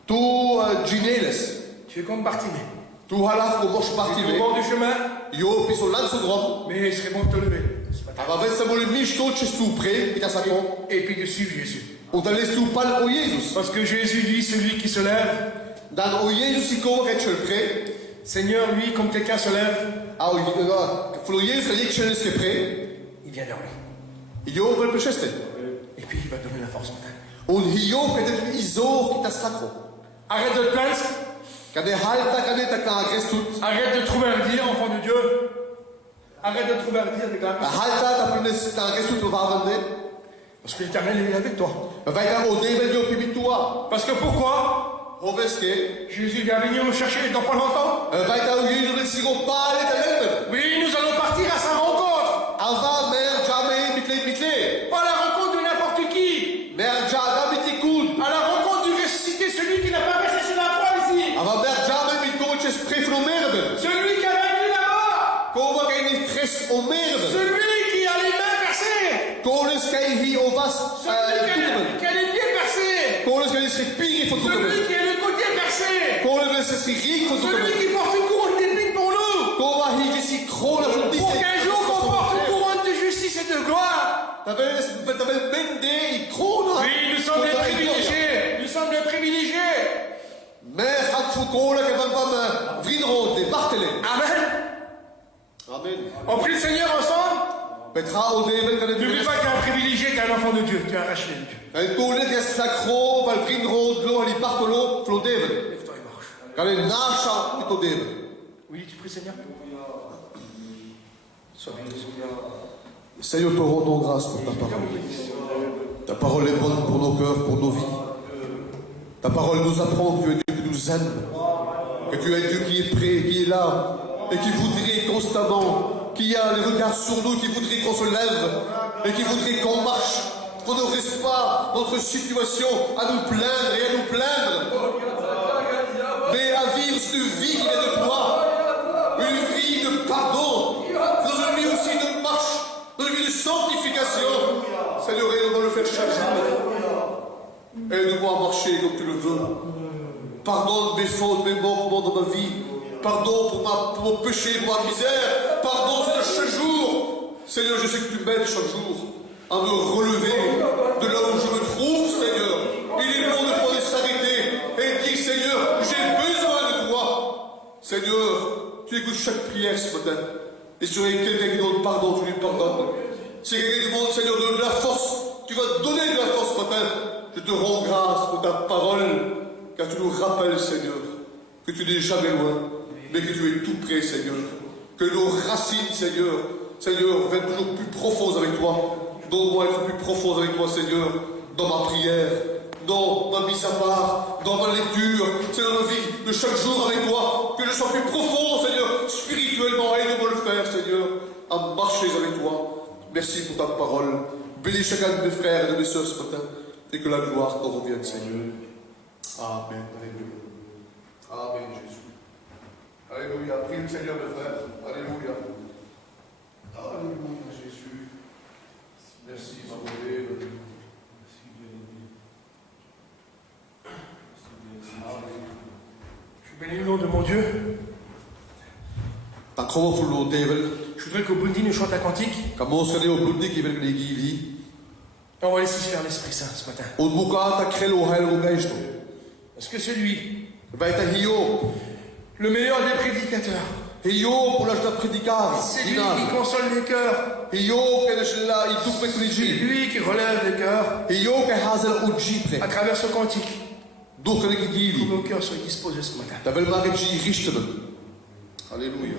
Tu gineles. Tu es comme Bartimée. Tu halaf ko mosh Tu es au partive. bord du chemin, Yo piso lanzo drom. mais il serait bon de te lever ce matin. Avem să mă mișto ce stupre, uita să acum, Et puis de suivre Jésus. unde le stupal o Iesus. Parce que Jésus dit, celui qui se lève, Dar o Iesus i como că cel pre, Seigneur, lui, comme quelqu'un se lève, flo Iesus că e cel ce pre, il vient vers lui. eu vă preșeste. Et puis il va donner la force ce matin. Un hio că de izor ki ta sacro. Arrête de te plaindre, Că de halta că de ta ca agrestut. arrête de trouver un dire, enfant de Dieu. Arrête de trouver un dire, déclare. Halta ta prines ta agrestut lo va vende. Parce que l'Éternel est avec toi. Vai da o deve yo pibitua. Parce que pourquoi? Hoveske, Jésus va venir nous chercher dans pas longtemps. vai da o Iesus de sigo pare ta lebe. Oui, nous allons partir à sa rencontre. Ava mergeame mitle. Pas la rencontre de n'importe qui. Mergeada miticul. À la rencontre du ressuscité, celui qui n'a pas versé sur la croix ici. Ava mergeame mitcomo ce spre fromerbe. Celui qui a vaincu là-bas. Como că ni tres o merbe. Celui qui a les mains percées. Koles că hi o vas Celui qui a les pieds percés. Koles că ni se pigi fo Celui qui est le côté Celui qui porte une couronne d'épines pour nous. Pour qu'un jour qu'on porte une couronne de justice et de gloire. Oui, nous sommes des privilégiés. Nous sommes des privilégiés. Amen. Amen. On prie le Seigneur ensemble. N'oublie pas qu'il y a un privilégié, qu'il y a un enfant de Dieu. Tu es arraché de Dieu. Lève-toi et marche. Oui, tu pries Seigneur. Sois béni. Seigneur, te rendons grâce pour ta parole. Ta parole est bonne pour nos cœurs, pour nos vies. Ta parole nous apprend que tu es Dieu qui nous aime, que tu es Dieu qui est prêt, qui est là, et qui voudrait constamment, qui a les regards sur nous, qui voudrait qu'on se lève, et qui voudrait qu'on marche, qu'on ne reste pas dans notre situation à nous plaindre et à nous plaindre, mais à vivre cette vie qui est de toi, une vie de pardon, dans une vie aussi de marche, dans une vie de sanctification. Seigneur, aide-moi à le faire chaque jour. Aide-moi à marcher comme tu le veux. Pardonne mes fautes, mes manquements dans ma vie. Pardon pour mon péché, pour ma misère. Pardon de chaque jour. Seigneur, je sais que tu m'aides chaque jour à me relever de là où je me trouve, Seigneur. Il est bon de pouvoir s'arrêter et dire, Seigneur, j'ai besoin de toi. Seigneur, tu écoutes chaque prière ce matin. Et si tu as quelqu'un qui demande pardon, tu lui pardonnes. Si quelqu'un qui demande, Seigneur, de la force, tu vas donner de la force ce matin. Je te rends grâce pour ta parole, car tu nous rappelles, Seigneur, que tu n'es jamais loin, mais que tu es tout près, Seigneur. Que nos racines, Seigneur, viennent toujours plus profondes avec toi. Donne-moi être plus profonde avec toi, Seigneur, dans ma prière, dans ma mise à part, dans ma lecture, Seigneur, dans la vie de chaque jour avec toi. Que je sois plus profond, Seigneur, spirituellement. Aide-moi à le faire, Seigneur, à marcher avec toi. Merci pour ta parole. Bénis chacun de mes frères et de mes sœurs ce matin. Et que la gloire t'en revienne, Seigneur. Amen. Alléluia. Amen, Jésus. Alléluia. Prie le Seigneur, mes frères. Alléluia. Alléluia, Jésus. Merci, ma bonne. Je bénis le nom de mon Dieu. Je voudrais qu'au Bundi nous chante un cantique. Et on va laisser se faire l'Esprit Saint ce matin. Parce que celui, le meilleur des prédicateurs, c'est lui qui console les cœurs, c'est lui qui relève les cœurs à travers ce cantique. Pour que nos cœurs soient disposés ce matin. Alléluia.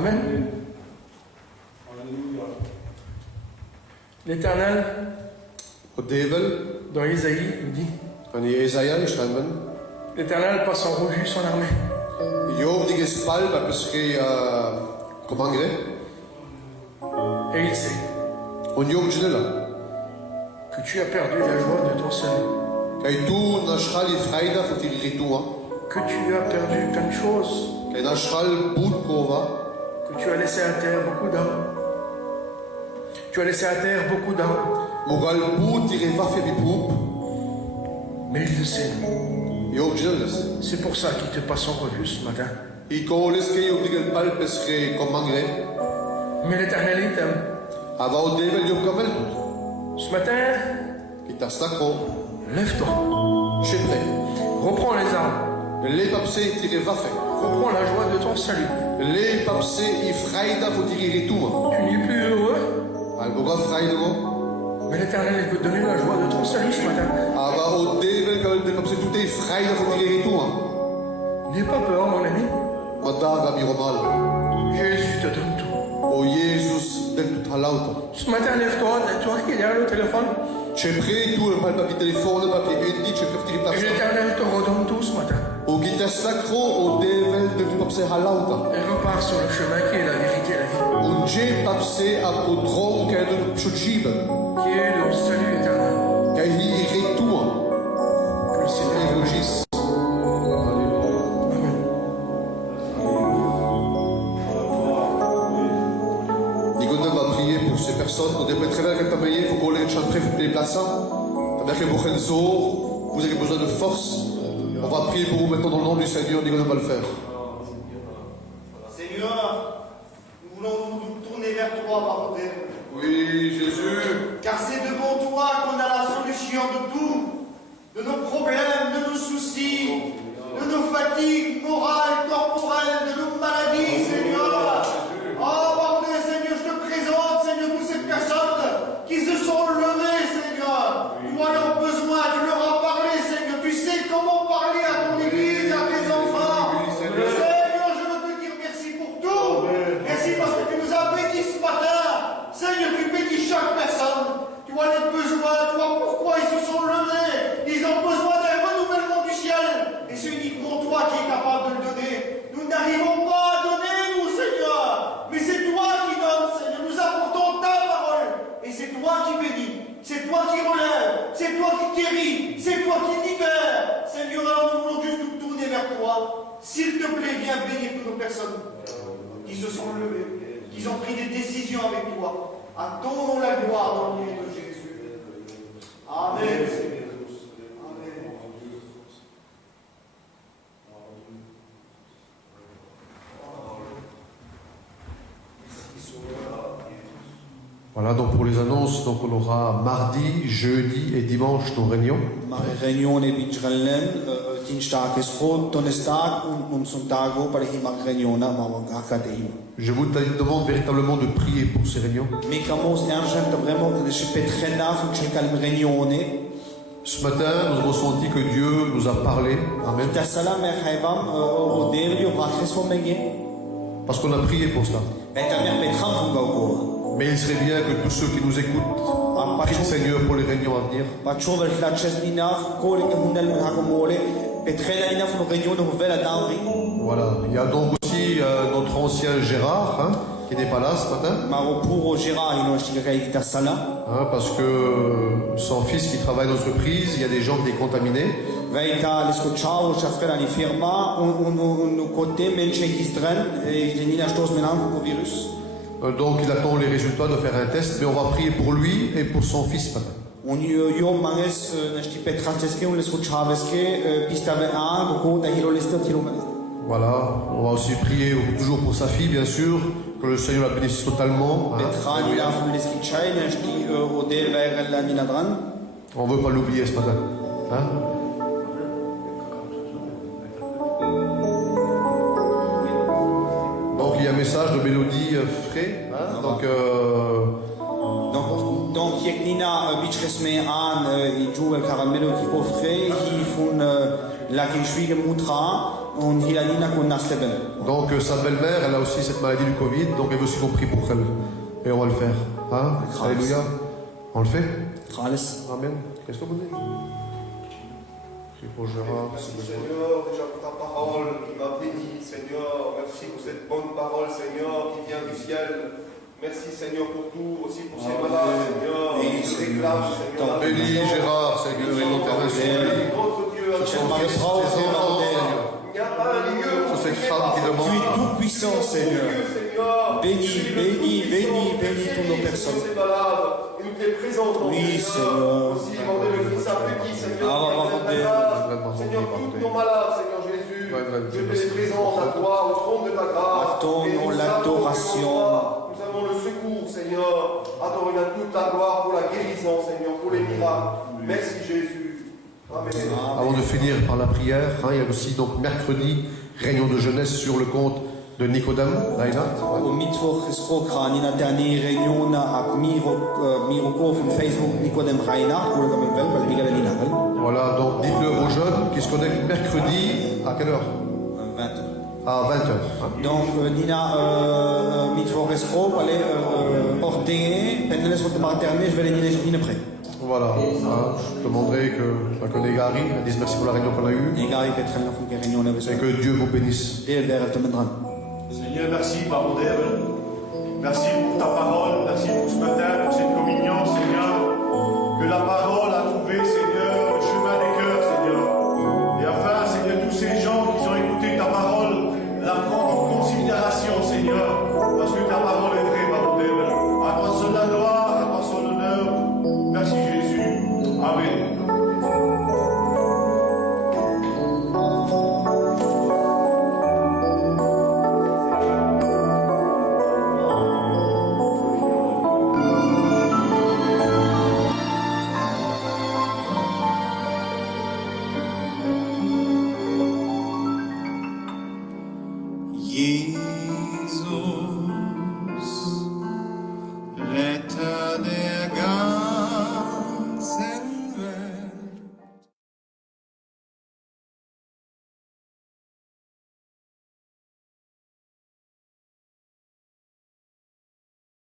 Amen. L'Éternel, God Devel, dans Isaïe, il dit, en i Esaia geschreven, l'Éternel passe en revue son armée. Job die gespal bij beschreven komangre, Et il sait en Job genella. que tu as perdu la joie de ton salut. Kijk tu na schal i vrijdag voor die ritua, Que tu as perdu plein de choses. kijk na schal boet kova, Que tu as laissé à terre beaucoup d'hommes. Tu as laissé à terre beaucoup d'hommes. mogal boet die waffe die poep, Mais il le sait. Job genelles. C'est pour ça qu'il te passe en revue ce matin. I koles ke Job die gespal beschreven komangre, Mais l'Éternel, il t'aime. ava Devel Job kamel doet. Ce matin, Kita stakro, lève-toi. chepre, Reprends les armes. le papse die waffe. Reprends la joie de ton salut. Le papse i vrijdag voor die ritua. Tu n'es plus heureux. Alboga vrijdag, Mais l'Éternel, il veut te donner la joie de ton salut ce matin. ava Devel kamel de papse doet vrijdag voor die ritua. N'aie pas peur, mon ami. Madaga miromal. Jésus te donne tout. O Jezus den tut halauta. Ce matin, lève-toi. Toi qui es derrière le téléphone. C'è pre tu il palpa di telefono ma che indi c'è per ti Et riplassa. l'Éternel te redonne tout ce matin. O gita sacro o devel de tu papse halauta. Et repars sur le chemin qui est la vérité et la vie. Un je papse a podron che de chuchiba. Qui est le salut éternel. Che hi ritua. Que le Seigneur E logis. Amen. Nicolas va prier pour ces personnes. On devrait très bien que tu faut qu'on les chante près, faut les placer. T'as bien que vous avez besoin de force. On va prier pour vous maintenant dans le nom du Seigneur. Nicolas va le faire. Seigneur, nous voulons nous tourner vers toi, Papa Dieu. Oui, Jésus. Car c'est devant toi qu'on a la solution de tout, de nos problèmes, de nos soucis, de nos fatigues morales, corporelles, de nos maladies, Seigneur. Oh, pardon, Seigneur, je te présente, Seigneur, toutes ces personnes qui se sont levées, Seigneur. Tu vois leurs besoins, tu leur as parlé, Seigneur. Tu sais comment parler à ton église, à tes enfants. Seigneur, je veux te dire merci pour tout. Merci parce que tu nous as bénis ce matin. Seigneur, tu bénis chaque personne. Tu vois les besoins, tu vois pourquoi ils se sont levés. Ils ont besoin d'un renouvellement du ciel. Et c'est uniquement toi qui es capable de le donner. Nous n'arrivons pas à donner, nous, Seigneur. Mais c'est toi qui donnes, Seigneur. Nous apportons ta parole. Et c'est toi qui bénis. C'est toi qui relève. C'est toi qui guéris. C'est toi qui libère. Seigneur, alors nous voulons juste nous tourner vers toi. S'il te plaît, viens bénir toutes nos personnes qui se sont levées, qui ont pris des décisions avec toi. À ton nom la gloire dans le nom de Jésus. Amen. Amen. Voilà, donc pour les annonces, donc on aura mardi, jeudi et dimanche nos réunions. Reunione Bichrellen, Dienstag ist rot, Donnerstag und Sonntag bei der Reunione am Akademie. Je vous demande véritablement de prier pour ces réunions. Mais comment c'est urgent vraiment que je peux très d'avant que je réunione. Ce matin, nous avons senti que Dieu nous a parlé. Amen. Salam Hayvam au Delio Bachesomege. Parce qu'on a prié pour cela. Mais il serait bien que tous ceux qui nous écoutent prient le Seigneur pour les réunions à venir. Voilà. Il y a donc aussi notre ancien Gérard, hein, qui n'est pas là ce matin. Hein, parce que son fils qui travaille dans l'entreprise, il y a des gens qui sont contaminés. Donc il attend les résultats de faire un test, mais on va prier pour lui et pour son fils ce matin. Voilà, on va aussi prier toujours pour sa fille, bien sûr, que le Seigneur la bénisse totalement. Hein. On ne veut pas l'oublier ce matin. Hein. Donc il y a un message de Mélodie Frey. Hein. Donc Jegnina Bichresme an Joel Karamelo qui offrait, qui font la Geschwiege Mutra. on hilanina kun nasteben. Donc sa belle-mère, elle a aussi cette maladie du Covid, donc elle veut aussi qu'on prie pour elle. Et on va le faire. Hein? Alléluia. On le fait? Trales. Amen. Qu'est-ce que vous dites? Prie pour Gérard. Merci Seigneur, déjà pour ta parole qui m'a béni, Seigneur. Merci pour cette bonne parole, Seigneur, qui vient du ciel. Merci Seigneur pour tout, aussi pour ces malades, Seigneur. Oui, Je réclame, Seigneur. Bénis Gérard, Seigneur, et l'international. Notre Dieu, Ce sont tes enfants, Seigneur. il n'y a pas un lieu Sur cette femme qui demande. Tu es tout puissant, Seigneur. Bénis, bénis, bénis, bénis toutes nos personnes. Ces malades, et nous te les présentons. Oui, Seigneur. Aussi, demandez le Fils à petit, Seigneur. Seigneur, tous nos malades, Seigneur Jésus, je te les présente à toi, au trône de ta grâce. À ton Et nom, nous l'adoration. Nous avons le secours, Seigneur. À toi revient toute la gloire pour la guérison, Seigneur, pour les miracles. Merci Jésus. Amen. Avant de finir par la prière, hein, il y a aussi donc mercredi, réunion de jeunesse sur le compte de Nicodème, Reinhard. Au Mittwoch ist Rokran in der Reunion ak Miroko von Facebook Nicodem Reina, pour le même vel, Miguel Alina. Voilà, donc dites-le aux jeunes qui se connectent mercredi, à quelle heure? 20. À 20h. Donc, Nina, Mittwoch ist Rok, allez, ordonner, pendant les autres maternelles, je vais les dire les après. Voilà, hein, je demanderai que Negari dise merci pour la réunion qu'on a eue Negari peut être une réunion avec et que Dieu vous bénisse. Seigneur, merci, Papa Dève. Merci pour ta parole, merci pour ce matin, pour cette communion, Seigneur. Que la parole a trouvé, Seigneur, le chemin des cœurs, Seigneur. Et afin, Seigneur, tous ces gens qui ont écouté ta parole, la prendre en considération, Seigneur. Parce que ta parole est vraie, Papa Dève. À toi seul la gloire, à toi seul l'honneur. Merci, Jésus. Amen. Jesus.